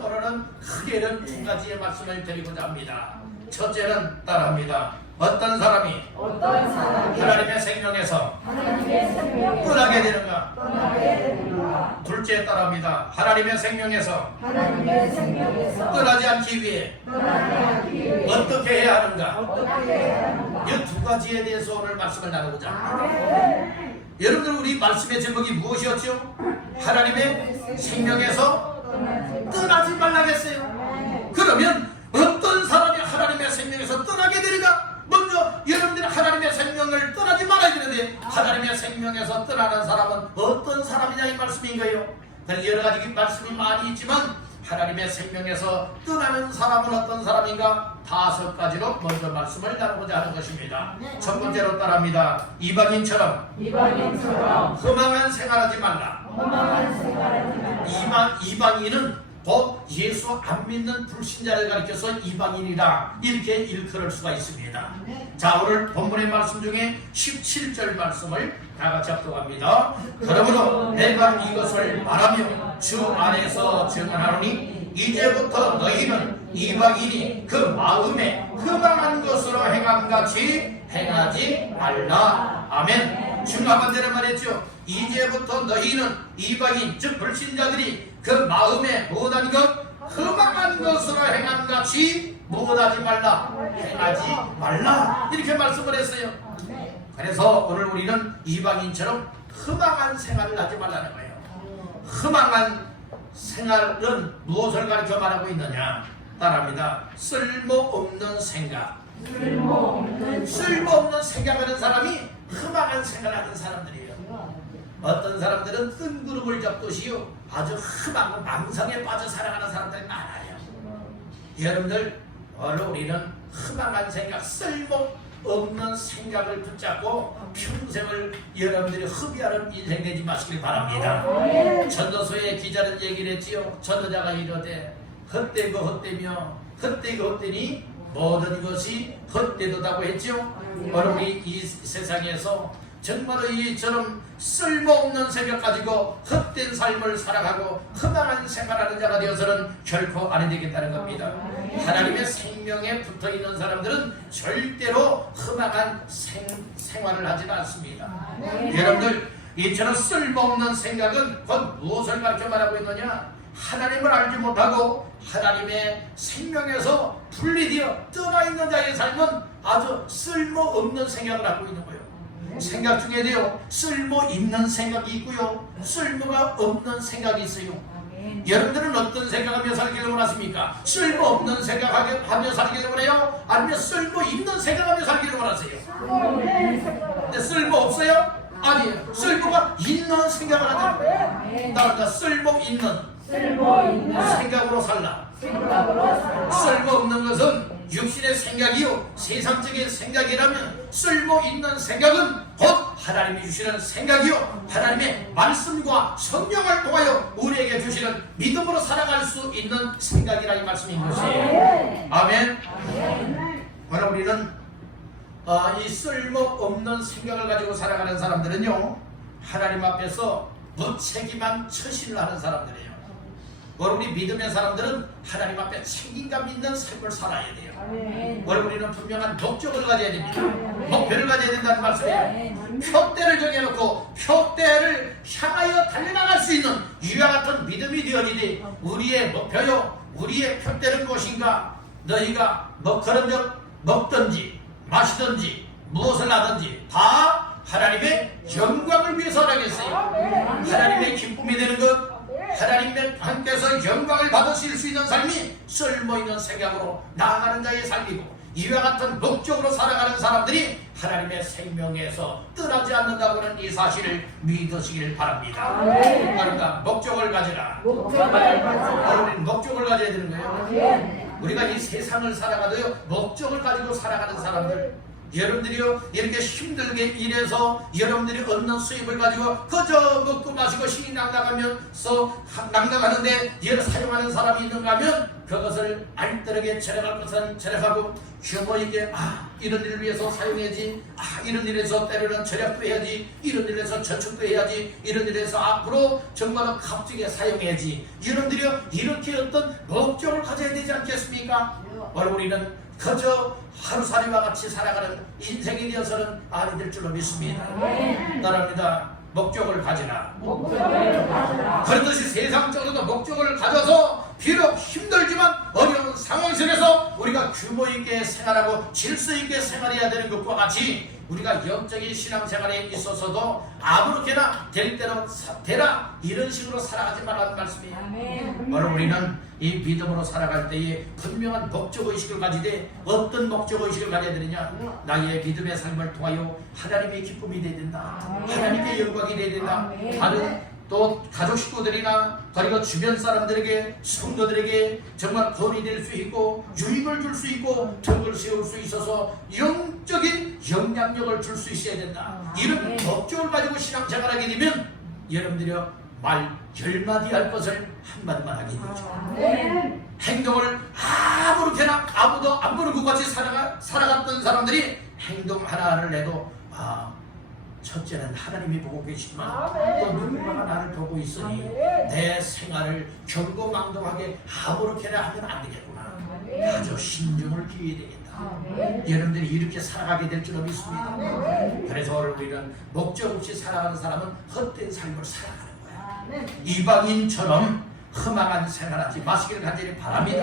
오늘은 크게는 두 가지의 말씀을 드리고자 합니다. 첫째는 따라합니다. 어떤 사람이 하나님의 생명에서 떠나게 되는가? 둘째 따라합니다. 하나님의 생명에서 떠나지 않기 위해 어떻게 해야 하는가? 이 두 가지에 대해서 오늘 말씀을 나누고자 합니다. 여러분들, 우리 말씀의 제목이 무엇이었죠? 하나님의 생명에서 떠나지 말라겠어요. 그러면 어떤 사람이 하나님의 생명에서 떠나게 되는가? 먼저 여러분들이 하나님의 생명을 떠나지 말아야 되는데, 하나님의 생명에서 떠나는 사람은 어떤 사람이냐 이 말씀인 거예요. 여러 가지 말씀이 많이 있지만 하나님의 생명에서 떠나는 사람은 어떤 사람인가? 5가지로 먼저 말씀을 나누고자 하는 것입니다. 첫 번째로 따라합니다. 이방인처럼 허망한 생활하지 말라. 이방인은 곧 예수 안 믿는 불신자를 가리켜서 이방인이라 이렇게 일컬을 수가 있습니다. 자, 오늘 본문의 말씀 중에 17절 말씀을 다 같이 합독합니다. 그러므로 내가 이것을 말하며 주 안에서 증언하노니 이제부터 너희는 이방인이 그 마음에 허망한 것으로 행함같이 행하지 말라. 아멘. 중요한 대로 말했죠. 이제부터 너희는 이방인, 즉 불신자들이 그 마음에 못한 것, 흠악한 것으로 행함같이 못하지 말라, 행하지 말라, 이렇게 말씀을 했어요. 그래서 오늘 우리는 이방인처럼 흠악한 생활을 하지 말라는 거예요. 흠악한 생활은 무엇을 가르쳐 말하고 있느냐? 따라합니다. 쓸모없는 생각. 쓸모없는 생각하는 사람이 흠악한 생활하는 사람들이에요. 어떤 사람들은 뜬구름을 잡듯이요, 아주 흠하고 망상에 빠져 살아가는 사람들이 많아요. 여러분들, 오늘 우리는 흠악한 생각, 쓸모없는 생각을 붙잡고 평생을 여러분들이 흡의하는 인생 되지 마시길 바랍니다. 전도서의 기자는 얘기를 했지요. 전도자가 이르되 헛되고 헛되며 헛되고 헛되니 모든 것이 헛되도다고 했죠. 오늘 우리 이 세상에서 정말로 이처럼 쓸모없는 생각 가지고 헛된 삶을 살아가고 흠악한 생활하는 자가 되어서는 결코 안 되겠다는 겁니다. 하나님의 생명에 붙어있는 사람들은 절대로 흠악한 생활을 하지 않습니다. 여러분들, 이처럼 쓸모없는 생각은 곧 무엇을 가르쳐 말하고 있느냐? 하나님을 알지 못하고 하나님의 생명에서 분리되어 떠나 있는 자의 삶은 아주 쓸모없는 생각을 하고 있는 거예요. 생각 중에도요, 쓸모 있는 생각이 있고요, 쓸모가 없는 생각이 있어요. 여러분들은 어떤 생각하며 살기를 원하십니까? 쓸모 없는 생각하며 살기를 원해요? 아니면 쓸모 있는 생각하며 살기를 원하세요? 근데 쓸모 없어요? 아니에요. 쓸모가 있는 생각을 하자는 거예요. 따라서 쓸모 있는 생각으로 살라. 쓸모없는 것은 육신의 생각이요, 세상적인 생각이라면 쓸모있는 생각은 곧 하나님이 주시는 생각이요, 하나님의 말씀과 성령을 통하여 우리에게 주시는 믿음으로 살아갈 수 있는 생각이라 이 말씀인 것이에요. 아멘. 오늘 우리는 이 쓸모없는 생각을 가지고 살아가는 사람들은요, 하나님 앞에서 무책임한 처신을 하는 사람들이에요. 우리 믿음의 사람들은 하나님 앞에 책임감 있는 삶을 살아야 돼요. 우리는 분명한 목적을 가져야 됩니다. 목표를 가져야 된다는 말씀이에요. 표대를 정해놓고 표대를 향하여 달려나갈 수 있는 이와 같은 믿음이 되어지되, 우리의 목표요, 우리의 표대는 무엇인가? 너희가 그런즉 먹든지 마시든지 무엇을 하든지 다 하나님의 영광을 위해서 하겠어요. 하나님의 기쁨이 되는 것, 하나님께서 영광을 받으실 수 있는 삶이 쓸모있는 생각으로 나아가는 자의 삶이고, 이와 같은 목적으로 살아가는 사람들이 하나님의 생명에서 떠나지 않는다고는 이 사실을 믿으시길 바랍니다. 그러니까 목적을 가지라. 우리는 목적을 가져야 되는 거예요. 우리가 이 세상을 살아가도요, 목적을 가지고 살아가는 사람들, 여러분들이요 이렇게 힘들게 일해서 여러분들이 얻는 수입을 가지고 그저 먹고 마시고 신이 낭낭하면서 낭낭하는데 이를 사용하는 사람이 있는가 하면 그것을 알뜰하게 절약할 것은 절약하고 규모 있게 이런 일을 위해서 사용해야지, 이런 일에서 때로는 절약도 해야지, 이런 일에서 저축도 해야지, 이런 일에서 앞으로 정말로 값지게 사용해야지. 여러분들이요 이렇게 어떤 목적을 가져야 되지 않겠습니까? 바로 우리는 그저 하루살이와 같이 살아가는 인생이 되어서는 아니 될 줄로 믿습니다. 따라합니다. 목적을 가지라. 그렇듯이 세상적으로도 목적을 가져서 비록 힘들지만 어려운 상황 속에서 우리가 규모 있게 생활하고 질서 있게 생활해야 되는 것과 같이 우리가 영적인 신앙생활에 있어서도 아무렇게나 될 대로 되라 이런 식으로 살아가지 말라는 말씀이에요. 바로 우리는 이 믿음으로 살아갈 때에 분명한 목적의식을 가지되 어떤 목적의식을 가져야 되느냐, 나의 믿음의 삶을 통하여 하나님의 기쁨이 되어야 된다, 하나님의 영광이 되어야 된다, 다른 또 가족 식구들이나 그리고 주변 사람들에게 성도들에게 정말 본이 될 수 있고 유익을 줄 수 있고 덕을 세울 수 있어서 영적인 영향력을 줄 수 있어야 된다. 이런 목적을 가지고 신앙생활하게 되면 여러분들이요 말 10마디 할 것을 한마디만 하게 되죠. 행동을 아무렇게나 아무도 안 보는 것 같이 살아갔던 사람들이 행동 하나를 내도 첫째는 하나님이 보고 계시지만 또 누군가가 나를 보고 있으니 내 생활을 경고망동하게 아무렇게나 하면 안 되겠구나. 아주 신중을 기해야 되겠다. 여러분들이 이렇게 살아가게 될 줄로 믿습니다. 그래서 오늘 우리는 목적 없이 살아가는 사람은 헛된 삶을 살아가는 거야. 이방인처럼 험악한 생활하지 마시기를 간절히 바랍니다.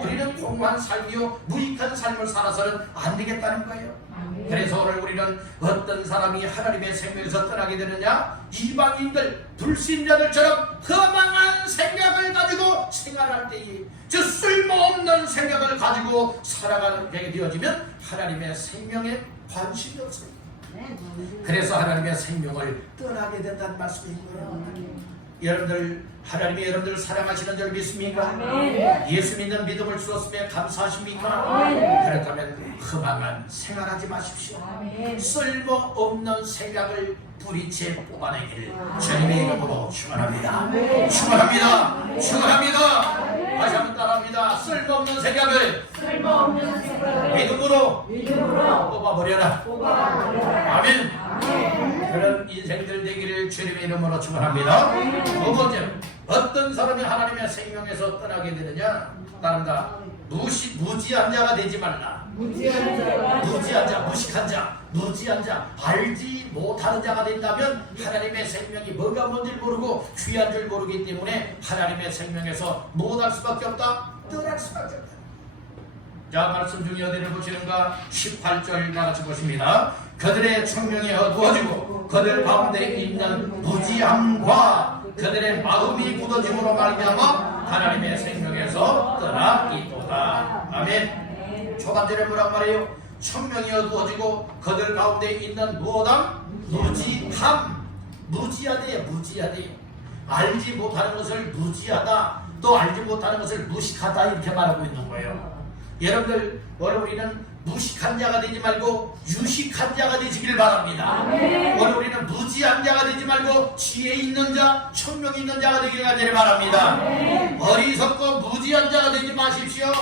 우리는 공허한 삶이요 무익한 삶을 살아서는 안 되겠다는 거예요. 그래서 오늘 우리는 어떤 사람이 하나님의 생명에서 떠나게 되느냐, 이방인들 불신자들처럼 험악한 생각을 가지고 생활할 때에 저 쓸모없는 생각을 가지고 살아가게 되어지면 하나님의 생명에 관심이 없어요. 그래서 하나님의 생명을 떠나게 된다는 말씀이고요. 여러분들 하나님이 여러분들을 사랑하시는 줄 믿습니까? 예수 믿는 믿음을 주었으면 감사하십니까? 그렇다면 험악한 생활하지 마십시오. 쓸모없는 생각을 뿌리채 뽑아내길 주님의 이름으로 축원합니다. 축원합니다. 축원합니다. 다시 한번 따라합니다. 쓸모없는 생각을 믿음으로 뽑아버려라. 아멘. 그런 인생들 되기를 주님의 이름으로 축원합니다. 두 번째로 어떤 사람이 하나님의 생명에서 떠나게 되느냐, 따른다. 무지한 자가 되지 말라. 무지한 자, 무식한 자, 무지한 자, 알지 못하는 자가 된다면 하나님의 생명이 뭐가 뭔지를 모르고 귀한 줄 모르기 때문에 하나님의 생명에서 못할 수밖에 없다, 떠날 수밖에 없다. 자, 말씀 중에 어디를 보시는가? 18절 나같이 보십니다. 그들의 청명이 어두워지고 그들 가운데 있는 무지함과 그들의 마음이 굳어짐으로 말미암아 하나님의 생명에서 떠나있도다. 아멘. 초반절에 뭐란 말이에요? 청명이 어두워지고 그들 가운데 있는 무엇함? 무지함. 무지하대요. 무지하대요. 알지 못하는 것을 무지하다, 또 알지 못하는 것을 무식하다, 이렇게 말하고 있는 거예요. 여러분들 오늘 우리는 무식한 자가 되지 말고 유식한 자가 되시길 바랍니다. 오늘 우리는 무지한 자가 되지 말고 지혜 있는 자, 청명 있는 자가 되길 간절히 바랍니다. 어리석고 무지한 자가 되지 마십시오.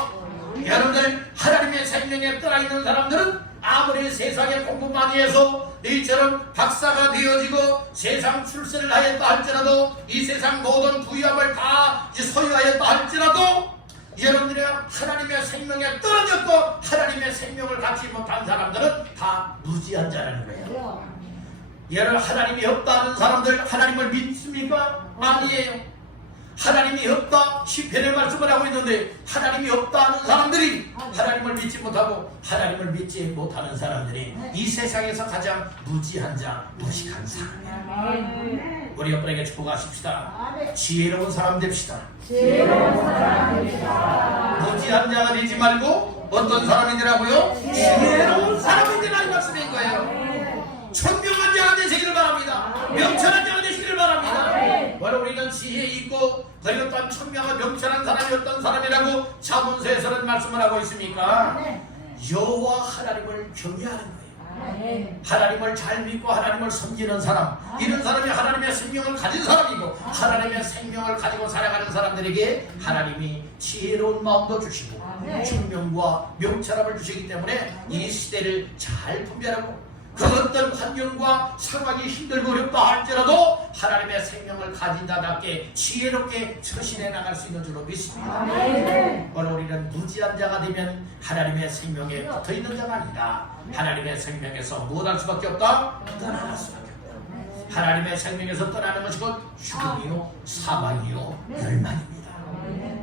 여러분들 하나님의 생명에 떠나있는 사람들은 아무리 세상에 공부 많이 해서 이처럼 박사가 되어지고 세상 출세를 하였다 할지라도 이 세상 모든 부유함을 다 소유하였다 할지라도 여러분들이 하나님의 생명에 떨어졌고 하나님의 생명을 갖지 못한 사람들은 다 무지한 자라는 거예요. 여러분, 하나님이 없다는 사람들 하나님을 믿습니까? 아니에요. 하나님이 없다 시편의 말씀을 하고 있는데 하나님이 없다는 사람들이 하나님을 믿지 못하고 하나님을 믿지 못하는 사람들이 이 세상에서 가장 무지한 자, 무식한 사람이에요. 우리 옆분에게 축복하십시다. 지혜로운 사람 됩시다. 무지한 자가 되지 말고 어떤 사람이 되라고요? 지혜로운 사람이 되라, 이 말씀인 거예요. 청명한 자가 되시기를 바랍니다. 명철한 자가 되시기를 바랍니다. 바로 우리는 지혜 있고 그리고 또한 청명한 명철한 사람이 어떤 사람이라고 자문서에서는 말씀을 하고 있습니까? 여호와 하나님을 경외하는 거예요. 아멘. 하나님을 잘 믿고 하나님을 섬기는 사람, 이런 사람이 하나님의 생명을 가진 사람이고 하나님의 생명을 가지고 살아가는 사람들에게 하나님이 지혜로운 마음도 주시고 아멘. 총명과 명철함을 주시기 때문에 이 시대를 잘 분별하고 그 어떤 환경과 상황이 힘들고 어렵다 할지라도 하나님의 생명을 가진 자답게 지혜롭게 처신해 나갈 수 있는 줄로 믿습니다. 아멘. 오늘 우리는 무지한 자가 되면 하나님의 생명에 붙어있는 자가 아니라 하나님의 생명에서 무엇할 수밖에 없다? 떠나갈 수밖에 없다. 하나님의 생명에서 떠나는 것이 곧 죽음이요 사망이요 멸망입니다.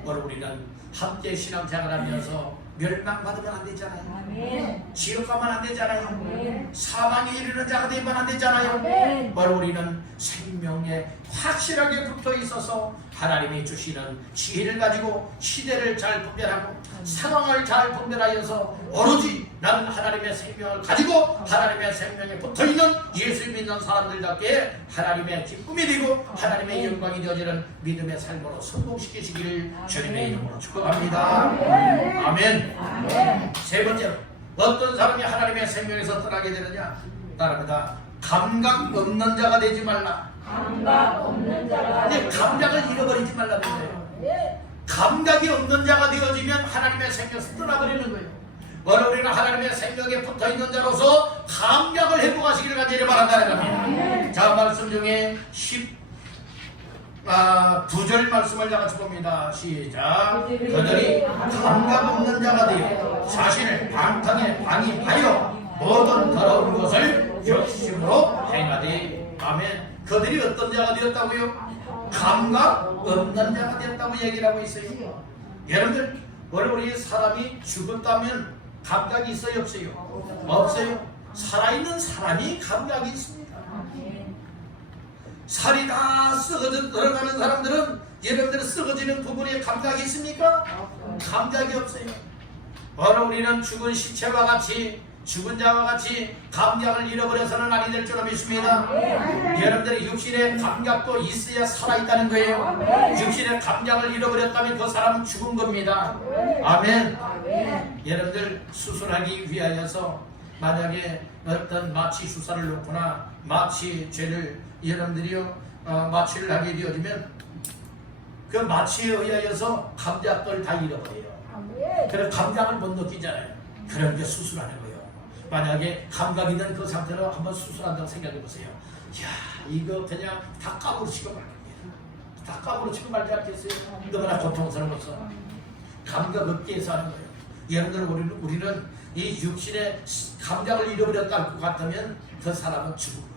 오늘 우리는 함께 신앙생활 하면서 멸망받으면 안 되잖아요. 아멘. 지옥 가면 안 되잖아요. 아멘. 사망에 이르는 자가 되면 안 되잖아요. 아멘. 바로 우리는 생명에 확실하게 붙어 있어서 하나님이 주시는 지혜를 가지고 시대를 잘 분별하고 상황을 잘 분별하여서 오로지 나는 하나님의 생명을 가지고 하나님의 생명에 붙어 있는 예수 믿는 사람들답게 하나님의 기쁨이 되고 하나님의 영광이 되어지는 믿음의 삶으로 성공시키시기를 주님의 이름으로 축복합니다. 아멘. 아멘. 세 번째로 어떤 사람이 하나님의 생명에서 떠나게 되느냐? 따릅니다. 감각 없는 자가 되지 말라. 감각 없는 자가 근데 감각을 잃어버리지 말라는 거예요. 예. 감각이 없는 자가 되어지면 하나님의 생명에서 떠나버리는 거예요. 오늘 우리는 하나님의 생명에 붙어있는 자로서 감각을 회복하시기를 간절히 바란다는 겁니다. 자, 말씀 중에 9절 말씀을 다 같이 봅니다. 시작. 그들이 감각 없는 자가 되어 자신을 방탕에 방임하여 모든 더러운 것을 욕심으로 행하되. 아멘. 그들이 어떤 자가 되었다고요? 감각 없는 자가 되었다고 얘기를 하고 있어요. 여러분들, 오늘 우리 사람이 죽었다면 감각이 있어요? 없어요? 없어요. 살아있는 사람이 감각이 있습니다. 살이 다 썩어져 들어가는 사람들은 여러분들 썩어지는 부분에 감각이 있습니까? 감각이 없어요. 오늘 우리는 죽은 시체와 같이 죽은 자와 같이 감각을 잃어버려서는 아니 될 줄로 믿습니다. 여러분들의 육신의 감각도 있어야 살아있다는 거예요. 육신의 감각을 잃어버렸다면 그 사람은 죽은 겁니다. 아멘. 여러분들 수술하기 위하여서 만약에 어떤 마취 주사를 놓거나 마취 죄를 여러분들이요 마취를 하게 되어지면 그 마취에 의하여서 감각을 다 잃어버려요. 그래서 감각을 못 느끼잖아요. 그런 게 수술하는 거예요. 만약에 감각 있는 그 상태로 한번 수술한다고 생각해 보세요. 야, 이거 그냥 다 까부러치고 말입니다. 다 까부러치고 말지 않겠어요? 너무나 고통스러워서 감각 없게 해서 하는 거예요. 여러분들 우리는 이 육신의 감각을 잃어버렸다 할 것 같으면 그 사람은 죽은 거예요.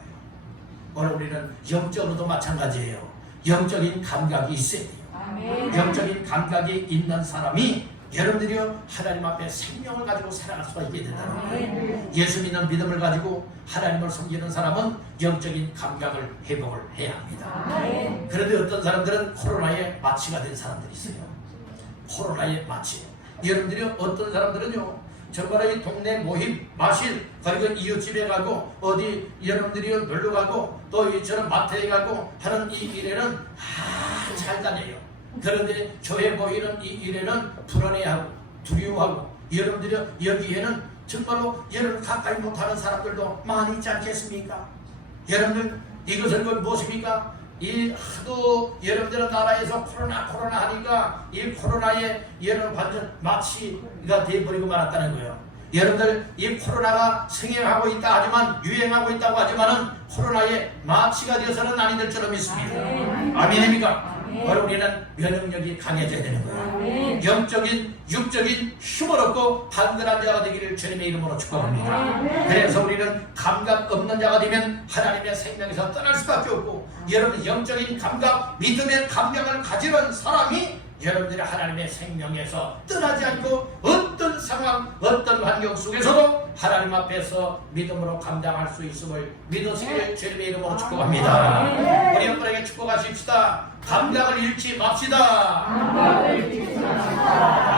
오늘 우리는 영적으로도 마찬가지예요. 영적인 감각이 있어야 돼요. 영적인 감각이 있는 사람이 여러분들이요 하나님 앞에 생명을 가지고 살아갈 수가 있게 된다는 거예요. 예수 믿는 믿음을 가지고 하나님을 섬기는 사람은 영적인 감각을 회복을 해야 합니다. 그런데 어떤 사람들은 코로나에 마취가 된 사람들이 있어요. 코로나에 마취. 여러분들이 어떤 사람들은요 정말 이 동네 모임, 마실, 그리고 이웃집에 가고 어디 여러분들이 놀러 가고 또 이처럼 마트에 가고 하는 이 일에는 잘 다녀요. 그런데 교회 모이는 이 일에는 불안해하고 두려워하고 여러분들이 여기에는 정말로 여러분 가까이 못하는 사람들도 많이 있지 않겠습니까? 여러분들 이것은 무엇입니까? 이 하도 여러분들의 나라에서 코로나 하니까 이 코로나에 여러분 완전 마취가 되어버리고 말았다는 거예요. 여러분들 이 코로나가 성행하고 있다 하지만 유행하고 있다고 하지만은 코로나에 마취가 되어서는 아니 될 줄로 믿습니다. 아멘입니까? 바로 우리는 면역력이 강해져야 되는 거예요. 영적인, 육적인 힘을 얻고 단단한 자가 되기를 주님의 이름으로 축복합니다. 그래서 우리는 감각 없는 자가 되면 하나님의 생명에서 떠날 수밖에 없고 여러분 영적인 감각, 믿음의 감각을 가지는 사람이 여러분들이 하나님의 생명에서 떠나지 않고 어떤 상황, 어떤 환경 속에서도 하나님 앞에서 믿음으로 감당할 수 있음을 믿으시기를 주님의 이름으로 축복합니다. 우리 한번에게 축복하십시다. 감각을 잃지 맙시다.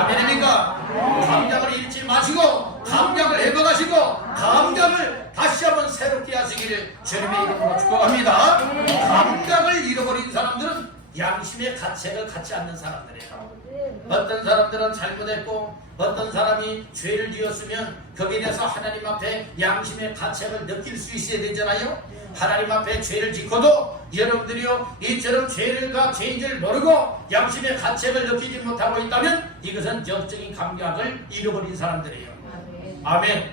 아멘입니까? 감각을 잃지 마시고 감각을 회복하시고 감각을 다시 한번 새롭게 하시기를 주님의 이름으로 축복합니다. 감각을 잃어버린 사람들은 양심의 가책을 갖지 않는 사람들이에요. 어떤 사람들은 잘못했고 어떤 사람이 죄를 지었으면 거기에 대해서 하나님 앞에 양심의 가책을 느낄 수 있어야 되잖아요. 하나님 앞에 죄를 짓고도 여러분들이요 이처럼 죄를과 죄인을 모르고 양심의 가책을 느끼지 못하고 있다면 이것은 영적인 감각을 잃어버린 사람들이에요. 아멘.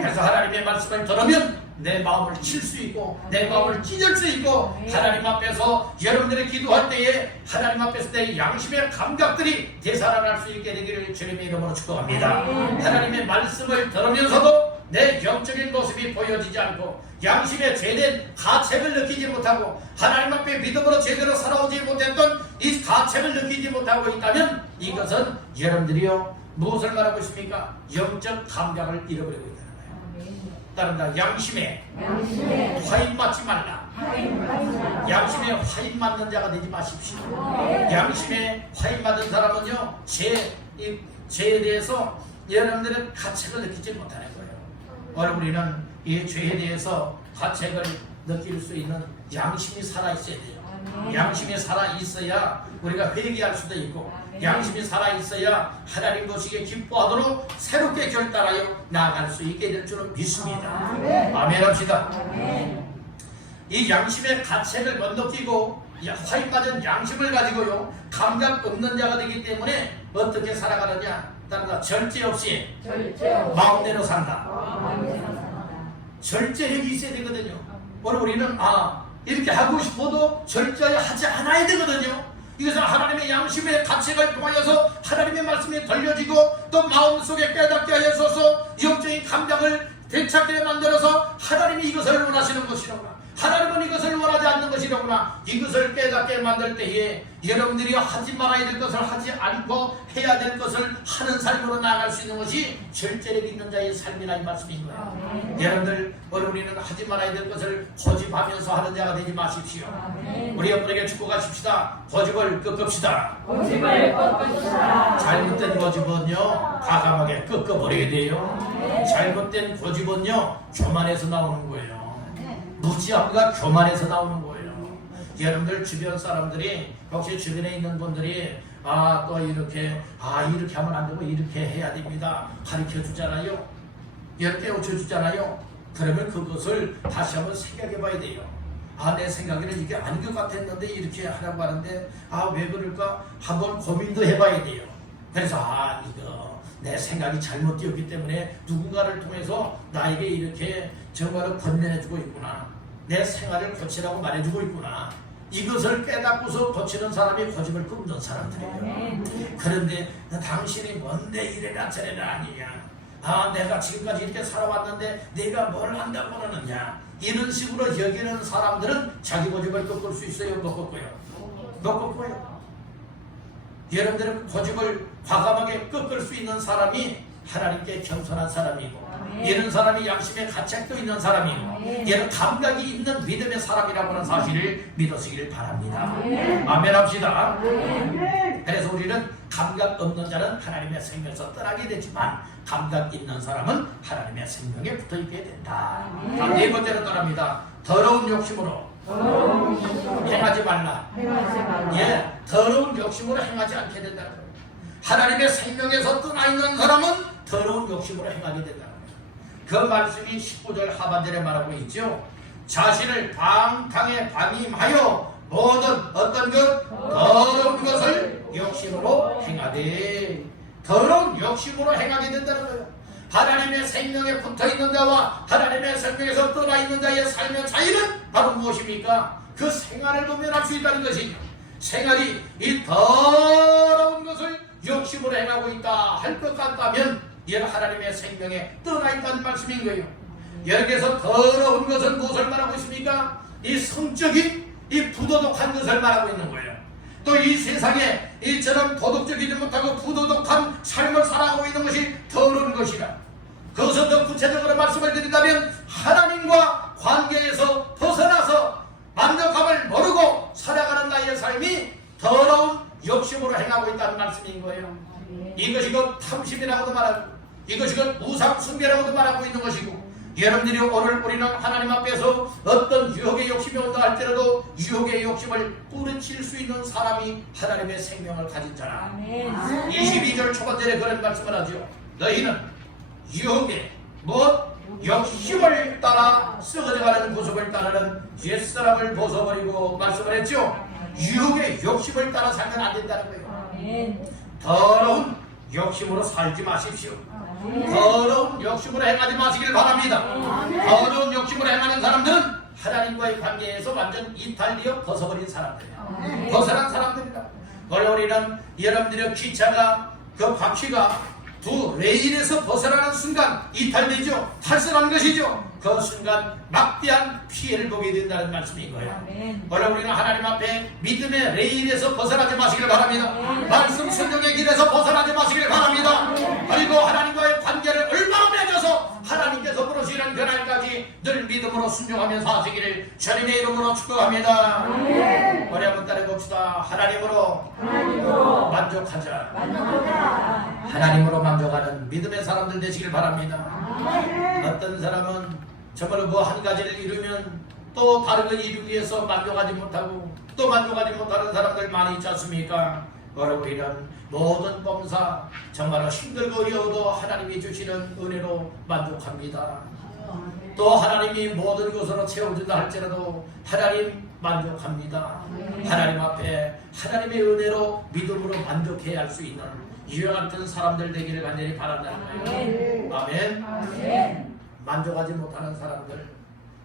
그래서 하나님의 말씀을 들으면 내 마음을 칠 수 있고 내 마음을 찢을 수 있고 하나님 앞에서 여러분들이 기도할 때에 하나님 앞에서 내 양심의 감각들이 되살아날 수 있게 되기를 주님의 이름으로 축복합니다. 하나님의 말씀을 들으면서도 내 영적인 모습이 보여지지 않고 양심의 죄된 가책을 느끼지 못하고 하나님 앞에 믿음으로 제대로 살아오지 못했던 이 가책을 느끼지 못하고 있다면 이것은 여러분들이요 무엇을 말하고 있습니까? 영적 감각을 잃어버리고 있다는 거예요. 따른다. 양심에 화인 맞지 말라. 양심에 화인 맞는 자가 되지 마십시오. 양심에 화인 맞은 사람은요 죄에 대해서 여러분들은 가책을 느끼지 못하는 거예요. 오늘 우리는 이 죄에 대해서 가책을 느낄 수 있는 양심이 살아있어야 돼요. 양심이 살아있어야 우리가 회개할 수도 있고 양심이 살아있어야 하나님 보시기에 기뻐하도록 새롭게 결단하여 나아갈 수 있게 될 줄은 믿습니다. 아멘 합시다. 이 양심의 가책을 못 느끼고 화인 맞은 양심을 가지고요 감각 없는 자가 되기 때문에 어떻게 살아가느냐? 따라 절제 없이 마음대로 산다. 절제력이 있어야 되거든요. 오늘 우리는 이렇게 하고 싶어도 절제하지 않아야 되거든요. 이것은 하나님의 양심의 가책을 통하여서 하나님의 말씀이 들려지고 또 마음속에 깨닫게 하여서 영적인 감각을 되찾게 만들어서 하나님이 이것을 원하시는 것이로구나. 하나님은 이것을 원하지 않는 것이로구나. 이것을 깨닫게 만들 때에 여러분들이 하지 말아야 될 것을 하지 않고 해야 될 것을 하는 삶으로 나아갈 수 있는 것이 절제력 있는 자의 삶이라 이 말씀인 거예요. 여러분들 오늘 우리는 하지 말아야 될 것을 고집하면서 하는 자가 되지 마십시오. 우리 옆분에게 축복하십시다. 고집을 꺾읍시다. 잘못된 고집은요 과감하게 꺾어버려야 돼요. 잘못된 고집은요 교만에서 나오는 거예요. 무지함과 교만에서 나오는 거예요. 여러분들 주변 사람들이 혹시 주변에 있는 분들이 또 이렇게 하면 안 되고 이렇게 해야 됩니다 가르쳐 주잖아요. 깨우쳐 주잖아요. 그러면 그것을 다시 한번 생각해 봐야 돼요. 내 생각에는 이게 아닌 것 같았는데 이렇게 하라고 하는데 왜 그럴까 한번 고민도 해봐야 돼요. 그래서 이거 내 생각이 잘못되었기 때문에 누군가를 통해서 나에게 이렇게 정말로 권면해주고 있구나. 내 생활을 고치라고 말해주고 있구나. 이것을 깨닫고서 고치는 사람이 고집을 끊는 사람들이에요. 그런데 당신이 뭔데 이래라 저래라 아니냐. 내가 지금까지 이렇게 살아왔는데 내가 뭘 한다고 그러느냐. 이런 식으로 여기는 사람들은 자기 고집을 꺾을 수 있어요? 못 꺾어요? 못 꺾어요. 여러분들은 고집을 과감하게 꺾을 수 있는 사람이 하나님께 겸손한 사람이고 이런 사람이 양심의 가책도 있는 사람이고 얘는 감각이 있는 믿음의 사람이라고 하는 사실을 믿으시길 바랍니다. 아멘 합시다. 그래서 우리는 감각 없는 자는 하나님의 생명에서 떠나게 되지만 감각 있는 사람은 하나님의 생명에 붙어있게 된다. 네 번째로 떠납니다. 더러운 욕심으로 행하지 말라. 더러운 욕심으로 행하지 않게 된다. 하나님의 생명에서 떠나 있는 사람은 더러운 욕심으로 행하게 된다. 그 말씀이 19절 하반절에 말하고 있죠. 자신을 방탕에 방임하여 모든 어떤 것 더러운 것을 욕심으로 행하되 더러운 욕심으로 행하게 된다는 거예요. 하나님의 생명에 붙어있는 자와 하나님의 생명에서 떠나 있는 자의 삶의 차이는 바로 무엇입니까? 그 생활을 보면 알 수 있다는 것이죠. 생활이 이 더러운 것을 욕심으로 행하고 있다 할 것 같다면 얘는 하나님의 생명에 떠나 있다는 말씀인 거예요. 여기에서 더러운 것은 무엇을 말하고 있습니까? 이 성적인 이 부도덕한 것을 말하고 있는 거예요. 또 이 세상에 이처럼 도덕적이지 못하고 부도덕한 삶을 살아가고 있는 것이 더러운 것이라. 그것은 더 구체적으로 말씀을 드린다면 하나님과 관계에서 벗어나서 만족함을 모르고 살아가는 나의 삶이 더러운 욕심으로 행하고 있다는 말씀인 거예요. 이것이 곧 탐심이라고도 말하고 이것이 곧 우상 숭배라고도 말하고 있는 것이고 여러분들이 오늘 우리는 하나님 앞에서 어떤 유혹의 욕심이 온다 할지라도 유혹의 욕심을 뿌리칠 수 있는 사람이 하나님의 생명을 가진 자라. 아멘. 22절 초반절에 그런 말씀을 하죠. 너희는 유혹의 욕심을 따라 썩어져가는 구속을 따르는 옛사람을 벗어버리고 말씀을 했죠. 유혹의 욕심을 따라 살면 안 된다는 거예요. 아멘. 더러운 욕심으로 살지 마십시오. 더러운 욕심으로 행하지 마시길 바랍니다. 더러운 욕심으로 행하는 사람들은 하나님과의 관계에서 완전 이탈되어 벗어버린 사람들이에요. 벗어난 사람들이다. 원래 우리는 여러분들의 기차가 그 바퀴가 두 레일에서 벗어나는 순간 이탈되죠. 탈선한 것이죠. 그 순간 막대한 피해를 보게 된다는 말씀인 거예요. 아멘. 원래 우리는 하나님 앞에 믿음의 레일에서 벗어나지 마시길 바랍니다. 말씀 순종의 길에서 벗어나지 마시길 바랍니다. 그리고 하나님과의 관계를 얼마나 맺어서 하나님께서 부르시는 그날까지 늘 믿음으로 순종하면서 하시기를 주님의 이름으로 축복합니다. 우리 한번 따라봅시다. 하나님으로 만족하자. 하나님으로 만족하는 믿음의 사람들 되시길 바랍니다. 어떤 사람은 정말 뭐 한 가지를 이루면 또 다른 걸 이루기 위해서 만족하지 못하고 또 만족하지 못하는 사람들 많이 있지 않습니까? 우리는 모든 범사 정말로 힘들고 어려워도 하나님이 주시는 은혜로 만족합니다. 또 하나님이 모든 것으로 채워준다 할지라도 하나님 만족합니다. 하나님 앞에 하나님의 은혜로 믿음으로 만족해야 할 수 있는 이와 같은 사람들 되기를 간절히 바란다는 거예요. 아멘. 만족하지 못하는 사람들,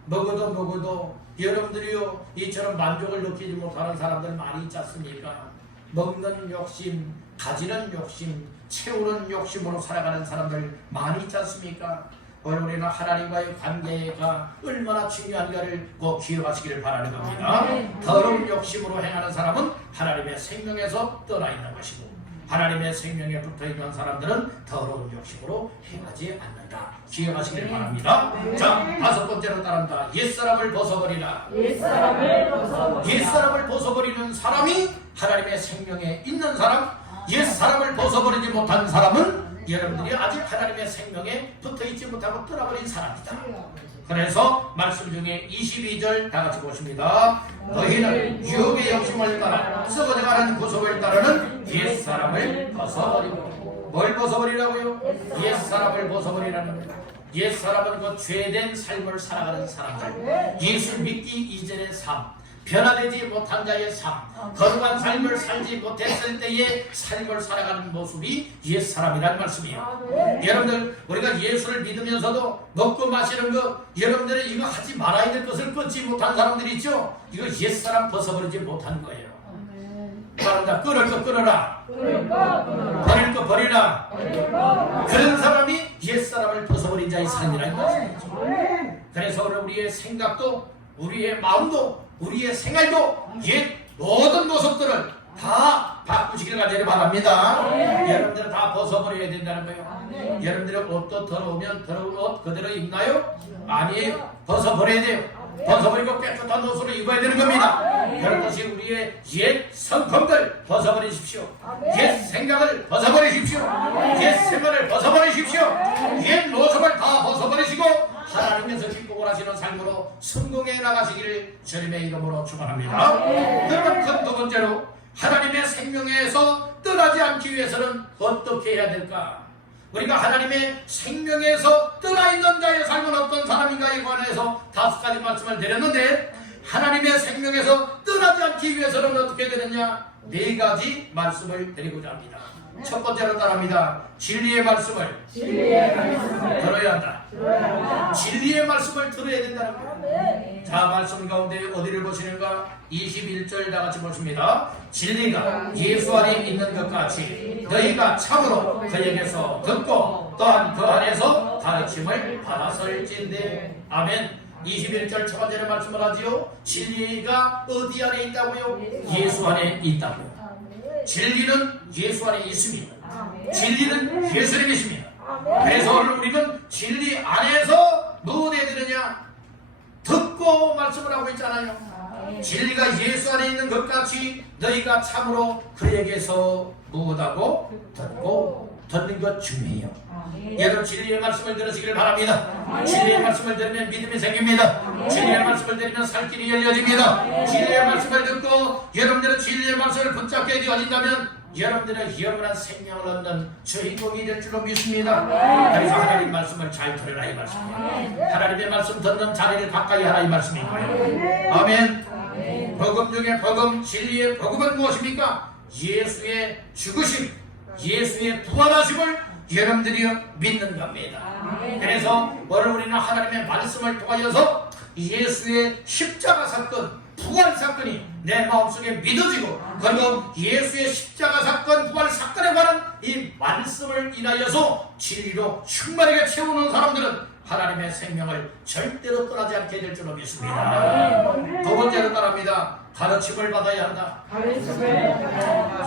먹어도 여러분들이요 이처럼 만족을 느끼지 못하는 사람들 많이 있지 않습니까? 먹는 욕심, 가지는 욕심, 채우는 욕심으로 살아가는 사람들 많이 있지 않습니까? 오늘 우리는 하나님과의 관계가 얼마나 중요한가를 꼭 기억하시기를 바라는 겁니다. 더러운 욕심으로 행하는 사람은 하나님의 생명에서 떠나 있는 것이고 하나님의 생명에 붙어있는 사람들은 더러운 욕심으로 행하지 않는다. 기억하시길 바랍니다. 자, 5번째로 따릅니다. 옛사람을 벗어버리라. 옛사람을 벗어버리는 사람이 하나님의 생명에 있는 사람, 옛사람을 벗어버리지 못한 사람은 여러분들이 아직 하나님의 생명에 붙어있지 못하고 떠나버린 사람이다. 그래서 말씀 중에 22절 다 같이 보십니다. 너희는 유혹의 욕심을 따라 썩어져가는 구속을 따르는 옛사람을 벗어버리고. 뭘 벗어버리라고요? 옛사람을 벗어버리라는 거예요. 옛사람은 그 죄된 삶을 살아가는 사람들, 예수 믿기 이전의 삶, 변화되지 못한 자의 삶, 거룩한 삶을 살지 못했을 때의 삶을 살아가는 모습이 옛사람이라는 말씀이에요. 여러분들 우리가 예수를 믿으면서도 먹고 마시는 거 여러분들이 이거 하지 말아야 될 것을 끊지 못한 사람들이 있죠. 이거 옛사람 벗어버리지 못한 거예요. 바른다. 끊을 거 끊어라. 버릴 거 버리라. 그런 사람이 옛사람을 벗어버린 자의 삶이라는 말씀이죠. 그래서 우리의 생각도 우리의 마음도 우리의 생활도 옛 모든 모습들을 다 바꾸시길 간절히 바랍니다. 여러분들은 다 벗어버려야 된다는 거예요. 여러분들의 옷도 더러우면 더러운 옷 그대로 입나요? 아니에요. 벗어버려야 돼요. 벗어버리고 깨끗한 옷으로 입어야 되는 겁니다. 그런 것이 우리의 옛 성품들 벗어버리십시오. 옛 생각을 벗어버리십시오. 옛 생각을 벗어버리십시오. 옛 모습을 다 벗어버리시고 하나님께서 기뻐 원하시는 삶으로 성공해 나가시기를 주님의 이름으로 축원합니다. 여러분 큰 두 번째로 하나님의 생명에서 떠나지 않기 위해서는 어떻게 해야 될까? 우리가 하나님의 생명에서 떠나 있는 자의 삶은 어떤 사람인가에 관해서 5가지 말씀을 드렸는데 하나님의 생명에서 떠나지 않기 위해서는 어떻게 되느냐? 4가지 말씀을 드리고자 합니다. 첫 번째로 따라합니다. 진리의 말씀을 들어야 한다. 진리의 말씀을 들어야 된다는 거예요. 자, 말씀 가운데 어디를 보시는가? 21절 다 같이 보십니다. 진리가 예수 안에 있는 것 같이 너희가 참으로 그에게서 듣고 또한 그 안에서 가르침을 받았을진데. 아멘. 21절 첫 번째로 말씀을 하지요. 진리가 어디 안에 있다고요? 예수 안에 있다고요. 진리는 예수 안에 있습니다. 진리는 예수님이십니다. 그래서 오늘 우리는 진리 안에서 무엇 해야 되느냐? 듣고 말씀을 하고 있잖아요. 진리가 예수 안에 있는 것 같이 너희가 참으로 그에게서 무엇하고 듣고. 듣는 것 중요해요. 아멘. 여러분 진리의 말씀을 들으시길 바랍니다. 진리의 말씀을 들으면 믿음이 생깁니다. 진리의 말씀을 들으면 살 길이 열려집니다. 진리의 말씀을 듣고 여러분들은 진리의 말씀을 붙잡게 되어진다면 여러분들은 영원한 생명을 얻는 주인공이 될 줄로 믿습니다. 그래서 하나님 말씀을 잘 들으라 이 말씀이에요. 하나님의 말씀 듣는 자리를 가까이 하라 이 말씀이고요. 아멘. 복음 중에 복음, 진리의 복음은 무엇입니까? 예수의 죽으심, 예수의 부활하심을 여러분들이 믿는 겁니다. 그래서 오늘 우리는 하나님의 말씀을 통하여서 예수의 십자가 사건, 부활 사건이 내 마음속에 믿어지고 그리고 예수의 십자가 사건, 부활 사건에 관한 이 말씀을 인하여서 진리로 충만하게 채우는 사람들은 하나님의 생명을 절대로 떠나지 않게 될 줄로 믿습니다. 두 번째로 따릅니다. 가르침을 받아야 한다.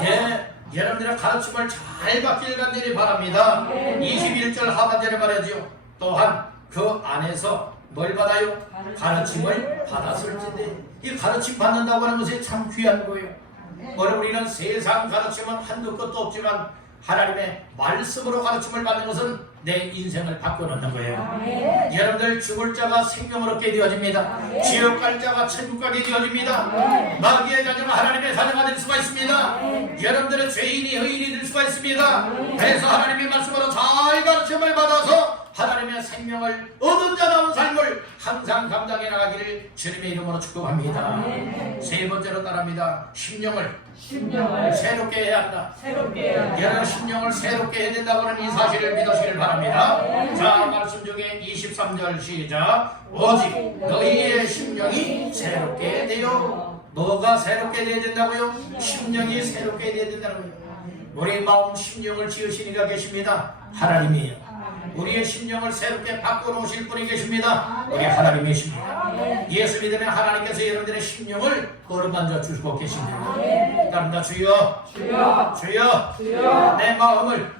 예, 여러분들의 가르침을 잘 받길 간절히 바랍니다. 21절 하반절에 말하지요. 또한 그 안에서 뭘 받아요? 가르침을 받았을진데, 이 가르침 받는다고 하는 것이 참 귀한 거예요. 오늘 우리는 세상 가르침은 한두 끝도 없지만 하나님의 말씀으로 가르침을 받는 것은 내 인생을 바꿔놓는 거예요. 여러분들 죽을 자가 생명을 얻게 되어집니다. 지옥 갈 자가 천국 가게 되어집니다. 마귀의 자녀가 하나님의 자녀가 될 수가 있습니다. 여러분들은 죄인이 의인이 될 수가 있습니다. 그래서 하나님의 말씀으로 잘 가르침을 받아서 하나님의 생명을 얻은 자다운 삶을 항상 감당해 나가기를 주님의 이름으로 축복합니다. 세 번째로 따릅니다. 심령을 새롭게 해야 한다. 여러분 심령을 새롭게 해야 된다고 하는 이 사실을 믿으시길 바랍니다. 자, 말씀 중에 23절 시작. 오직 너희의 심령이 새롭게 되어. 뭐가 새롭게 되어야 된다고요? 심령이 새롭게 되어야 된다고요. 우리 마음 심령을 지으신 이가 계십니다. 하나님이에요. 우리의 심령을 새롭게 바꿔놓으실 분이 계십니다. 우리 하나님이십니다. 예수 믿으면 하나님께서 여러분들의 심령을 어루만져 주시고 계십니다. 따릅니다. 주여, 주여, 내 마음을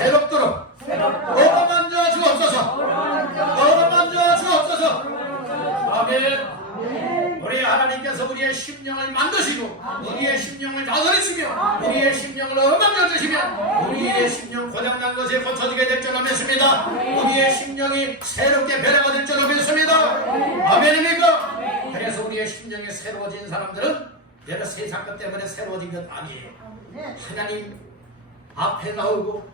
새롭도록 어루만져 주옵소서. 어루만져 주옵소서. 아멘. 우리 하나님께서 우리의 심령을 만드시고 우리의 심령을 다스리시며 우리의 심령을 어루만져 주시면 우리의 심령 고장난 것에 고쳐지게 될 줄로 믿습니다. 우리의 심령이 새롭게 변화가 될 줄로 믿습니다. 아멘입니까? 그래서 우리의 심령이 새로워진 사람들은 내가 세상 것 때문에 새로워진 것 아니에요. 하나님 앞에 나오고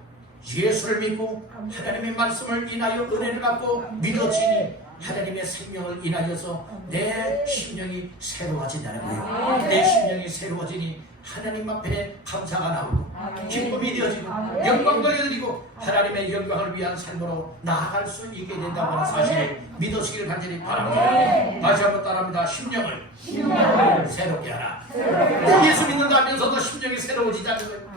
예수를 믿고 하나님의 말씀을 인하여 은혜를 받고 믿어지니 하나님의 생명을 인하여서 내 심령이 새로워진다는 거예요. 내 심령이 새로워지니 하나님 앞에 감사가 나오고 기쁨이 되어지고 영광 돌려드리고 하나님의 영광을 위한 삶으로 나아갈 수 있게 된다고 하는 사실을 믿으시길 간절히 바랍니다. 다시 한번 따라합니다. 심령을 새롭게 하라. 예수 믿는다면서도 심령이 새로워지지 않는 거예요.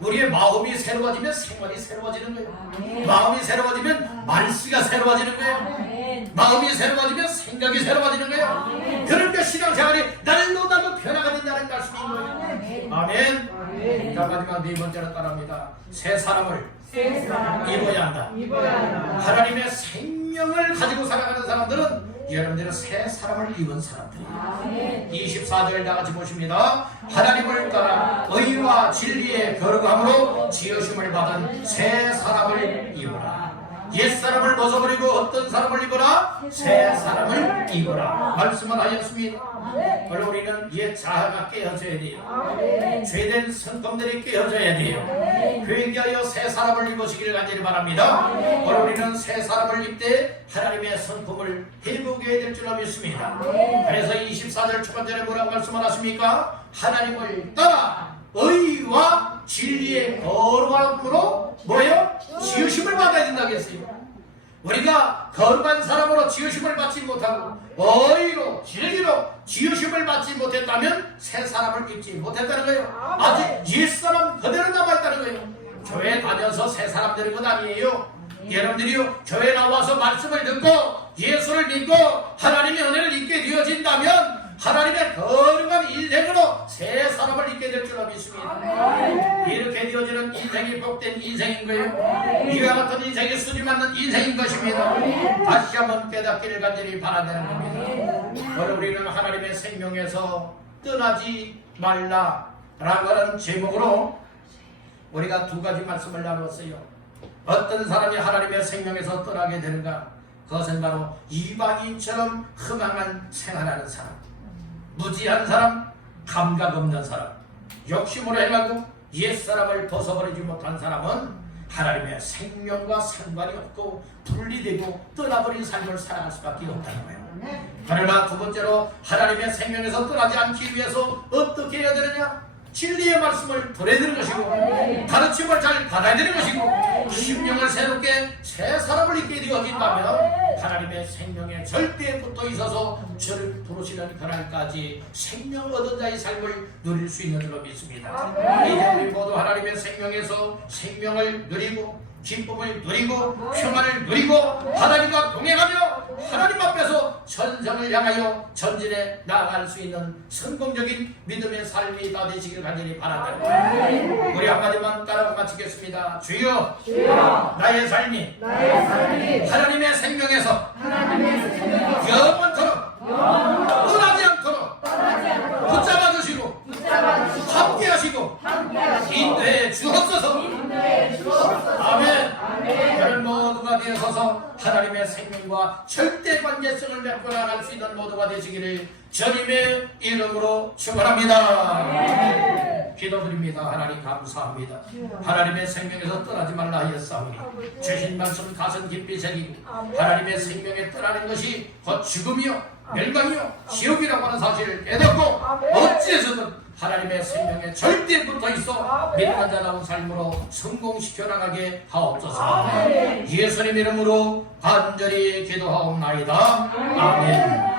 우리의 마음이 새로워지면 생활이 새로워지는 거예요. 마음이 새로워지면 말씨가 새로워지는 거예요. 마음이 새로워지면 생각이 새로워지는 거예요. 그러니까 신앙생활이 날로 변화가 된다는 말씀인 거예요. 아멘. 자, 마지막 네 번째로 따라합니다. 새 사람을 입어야 한다. 하나님의 생명을 가지고 살아가는 사람들은 여러분들은 새 사람을 입은 사람들이에요. 24절 다같이 보십니다. 하나님을 따라 의와 진리의 거룩함으로 지으심을 받은 새 사람을 입어라. 옛사람을 벗어버리고 어떤 사람을 입어라? 새 사람을 입어라. 말씀을 하였습니다. 오늘 우리는 옛 자아가 깨어져야 돼요. 죄된 성품들이 깨어져야 돼요. 회개하여 새 사람을 입으시기를 간절히 바랍니다. 오늘 우리는 새 사람을 입되 하나님의 성품을 회복해야 될 줄로 믿습니다. 그래서 24절 초반절에 뭐라고 말씀을 하십니까? 하나님을 따라 의와 진리의 거룩함으로 뭐예요? 지으심을 받아야 된다고 했어요. 우리가 거룩한 사람으로 지으심을 받지 못하고 의로 진리로 지으심을 받지 못했다면 새 사람을 입지 못했다는 거예요. 아직 옛사람 그대로 남아있다는 거예요. 교회 다녀서 새 사람 되는 것 아니에요. 여러분들이요, 교회 나와서 말씀을 듣고 예수를 믿고 하나님의 은혜를 입게 되어진다면 하나님의 거룩한 인생으로 새 사람을 입게 될 줄로 믿습니다. 이렇게 되어지는 인생이 복된 인생인 거예요. 이와 같은 인생이 수지 맞는 인생인 것입니다. 다시 한번 깨닫기를 간절히 바라는 겁니다. 오늘 우리는 하나님의 생명에서 떠나지 말라라고 하는 제목으로 우리가 두 가지 말씀을 나누었어요. 어떤 사람이 하나님의 생명에서 떠나게 되는가? 그것은 바로 이방인처럼 허망한 생활하는 사람, 무지한 사람, 감각 없는 사람, 욕심으로 행하고 옛사람을 벗어버리지 못한 사람은 하나님의 생명과 상관이 없고 분리되고 떠나버린 삶을 살아갈 수밖에 없다는 거예요. 그러나 두 번째로 하나님의 생명에서 떠나지 않기 위해서 어떻게 해야 되느냐? 진리의 말씀을 들어야 되는 것이고 가르침을 잘 받아야 되는 것이고 심령을 새롭게 새 사람을 있게 되어진다면 하나님의 생명에 절대에 붙어 있어서 저를 부르시는 그날까지 생명 얻은 자의 삶을 누릴 수 있는 줄로 믿습니다. 이제 우리 모두 하나님의 생명에서 생명을 누리고 기쁨을 누리고 평안을 누리고 하나님과 동행하며 하나님 앞에서 전성을 향하여 전진해 나아갈 수 있는 성공적인 믿음의 삶이 다 되시길 간절히 바랍니다. 우리 한마디만 따라 마치겠습니다. 주여, 나의 삶이 하나님의 생명에서 영원토록 떠나지 않도록 붙잡아 주시고 함께 하시고 인도해 주옵소서. 아멘. 그런 모두가 되어서 하나님의 생명과 절대 관계성을 맺고 나갈 수 있는 모두가 되시기를 주님의 이름으로 축원합니다. 기도드립니다. 하나님 감사합니다. 하나님의 생명에서 떠나지 말라 하였사오니 주신 말씀 가슴 깊이 새기고 하나님의 생명에 떠나는 것이 곧 죽음이요 멸망이요 지옥이라고 하는 사실을 깨닫고 어찌해서든 하나님의 생명에 절대 붙어있어 믿는 자다운 삶으로 성공시켜 나가게 하옵소서. 예수님 이름으로 간절히 기도하옵나이다. 아멘.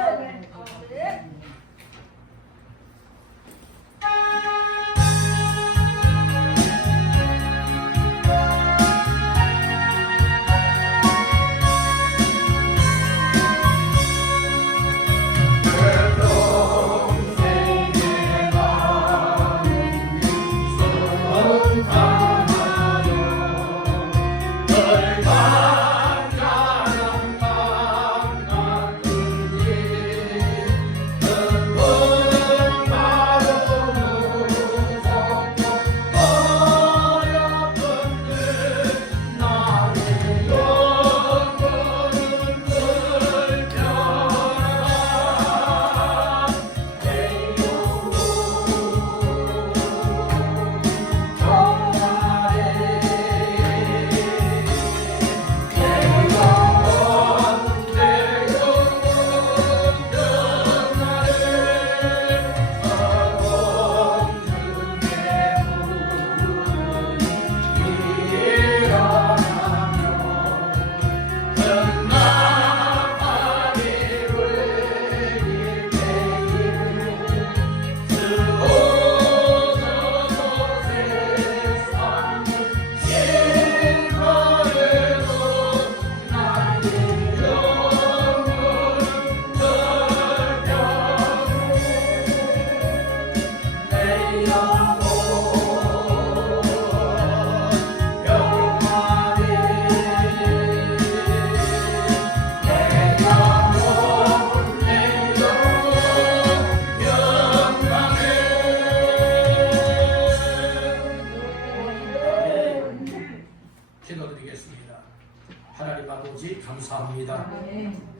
하나님 아버지 감사합니다.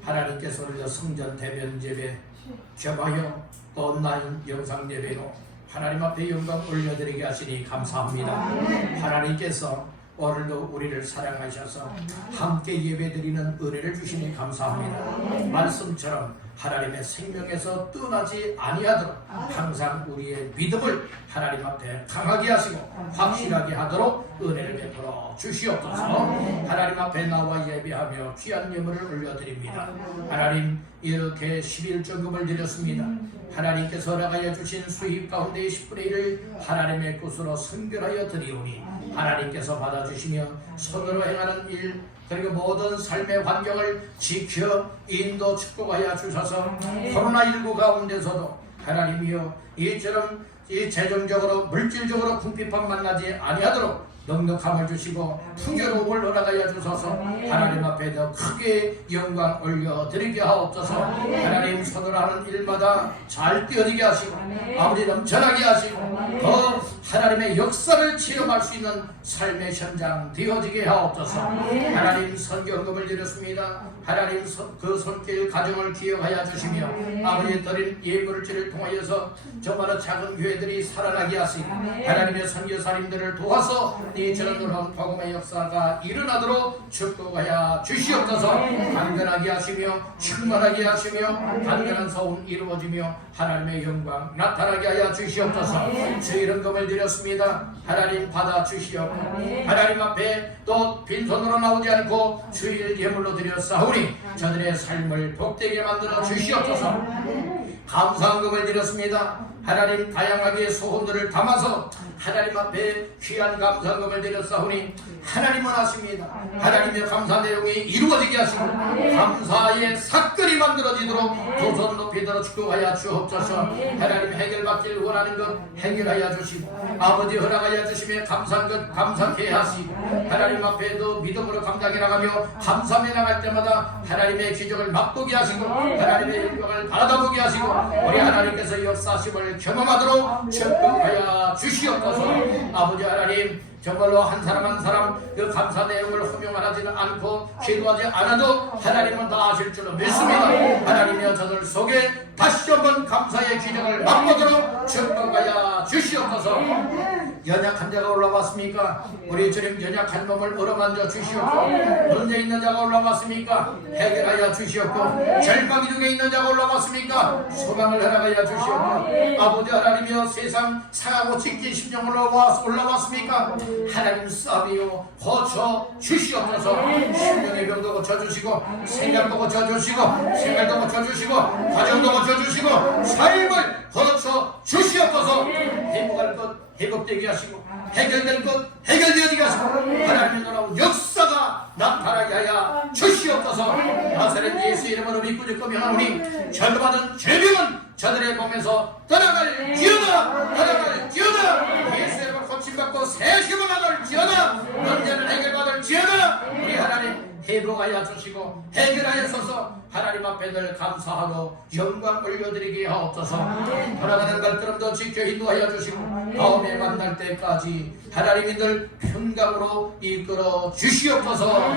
하나님께서 오늘 성전 대변 예배 겸하여 또 온라인 영상 예배로 하나님 앞에 영광 올려드리게 하시니 감사합니다. 하나님께서 오늘도 우리를 사랑하셔서 함께 예배드리는 은혜를 주시니 감사합니다. 말씀처럼 하나님의 생명에서 떠나지 아니하도록 항상 우리의 믿음을 하나님 앞에 강하게 하시고 확실하게 하도록 은혜를 베풀어 주시옵소서. 하나님 앞에 나와 예배하며 귀한 예물을 올려드립니다. 하나님 이렇게 11조금을 드렸습니다. 하나님께서 허락하여 주신 수입 가운데의 10분의 1을 하나님의 것으로 선결하여 드리오니 하나님께서 받아주시며 손으로 행하는 일 그리고 모든 삶의 환경을 지켜 인도 축복하여 주셔서 코로나19 가운데서도 하나님이여 이처럼 이 재정적으로 물질적으로 궁핍함 만나지 아니하도록 넉넉함을 주시고 풍요로움을 허락하여 주소서. 하나님 앞에 더 크게 영광 올려드리게 하옵소서. 하나님 손으로 하는 일마다 잘 뛰어지게 하시고 아버지 넘쳐나게 하시고 더 하나님의 역사를 체험할 수 있는 삶의 현장 되어지게 하옵소서. 하나님 선경금을 드렸습니다. 하나님 그 손길 가정을 기억하여 주시며 아버지 드린 예물질을 통하여서 정말로 작은 교회들이 살아나게 하시고 하나님의 선교사님들을 도와서 이처럼 놀라운 복음의 역사가 일어나도록 축복하여 주시옵소서. 강건하게 하시며 충만하게 하시며 강건한 소원 이루어지며 하나님의 영광 나타나게 하여 주시옵소서. 주일은 금을 드렸습니다. 하나님 받아 주시옵고 하나님 앞에 또 빈손으로 나오지 않고 주일 예물로 드렸사오니 저들의 삶을 복되게 만들어 주시옵소서. 감사한 금을 드렸습니다. 하나님 다양하게 소원들을 담아서 하나님 앞에 귀한 감사금을 드렸사오니 하나님은 하십니다. 하나님의 감사 내용이 이루어지게 하시고 감사의 사건이 만들어지도록 두 손 높이 들어 축복하여 주옵소서. 하나님 해결받길 원하는 것 해결하여 주시고 아버지 허락하여 주시며 감사한 것 감사케 하시고 하나님 앞에도 믿음으로 감당해 나가며 감사해 나갈 때마다 하나님의 기적을 맛보게 하시고 하나님의 영광을 바라다보게 하시고 우리 하나님께서 역사심을 경험하도록 축복하여 주시옵소서. 아버지 하나님 정말로 한 사람 한 사람 그 감사 내용을 허명하지는 않고 기도하지 않아도 하나님은 다 아실 줄로 믿습니다. 하나님이여 저들 속에 다시 한번 감사의 기적을 맛보도록 축복하여 주시옵소서. 연약한 자가 올라왔습니까? 우리 주님 연약한 몸을 어루만져 주시옵고 문제 있는 자가 올라왔습니까? 해결하여 주시옵고 절망 중에 있는 자가 올라왔습니까? 소망을 허락하여 주시옵고 아버지 하나님이여 세상 상하고 지킨 심령으로 올라왔습니까? 하나님 싸움이요 고쳐 주시옵소서. 심령의 병도 고쳐주시고 생각도 고쳐주시고 생활도 고쳐주시고 가정도 고쳐주시고 삶을 고쳐 주시옵소서. 회복할 것 회복되게 하시고 해결될 것 해결되게 하시고 하나님의 놀라운 역사가 나타나게 하여 주시옵소서. 나사렛 예수 이름으로 믿고 주거하오니 절받은 죄병은 저들의 몸에서 떠나갈지어다. 떠나갈지어다. 예수 이름으로 고침받고 새 힘을 받을지어다. 문제를 해결받을지어다. 우리 하나님 회복하여 주시고 해결하여 주소서. 하나님 앞에 늘 감사하고 영광 올려드리게 하옵소서. 돌아가는 발걸음도 지켜 인도하여 주시고 다음에 만날 때까지 하나님이 늘 평강으로 이끌어 주시옵소서.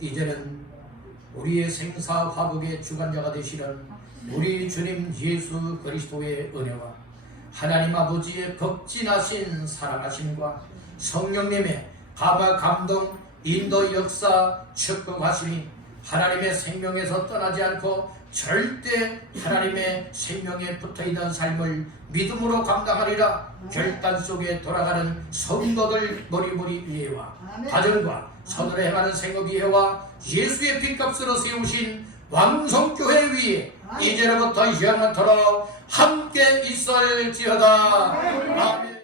이제는 우리의 생사 화복의 주관자가 되시는 우리 주님 예수 그리스도의 은혜와 하나님 아버지의 극진하신 사랑하심과 성령님의 감화 감동 인도 역사 축복하시니 하나님의 생명에서 떠나지 않고 절대 하나님의 생명에 붙어있는 삶을 믿음으로 감당하리라. 결단 속에 돌아가는 성도들 머리머리 위에와 가정과 선으로 행하는 생업위에와 예수의 핏값으로 세우신 왕성교회 위에 이제로부터 영원토록 함께 있을지어다. 아멘.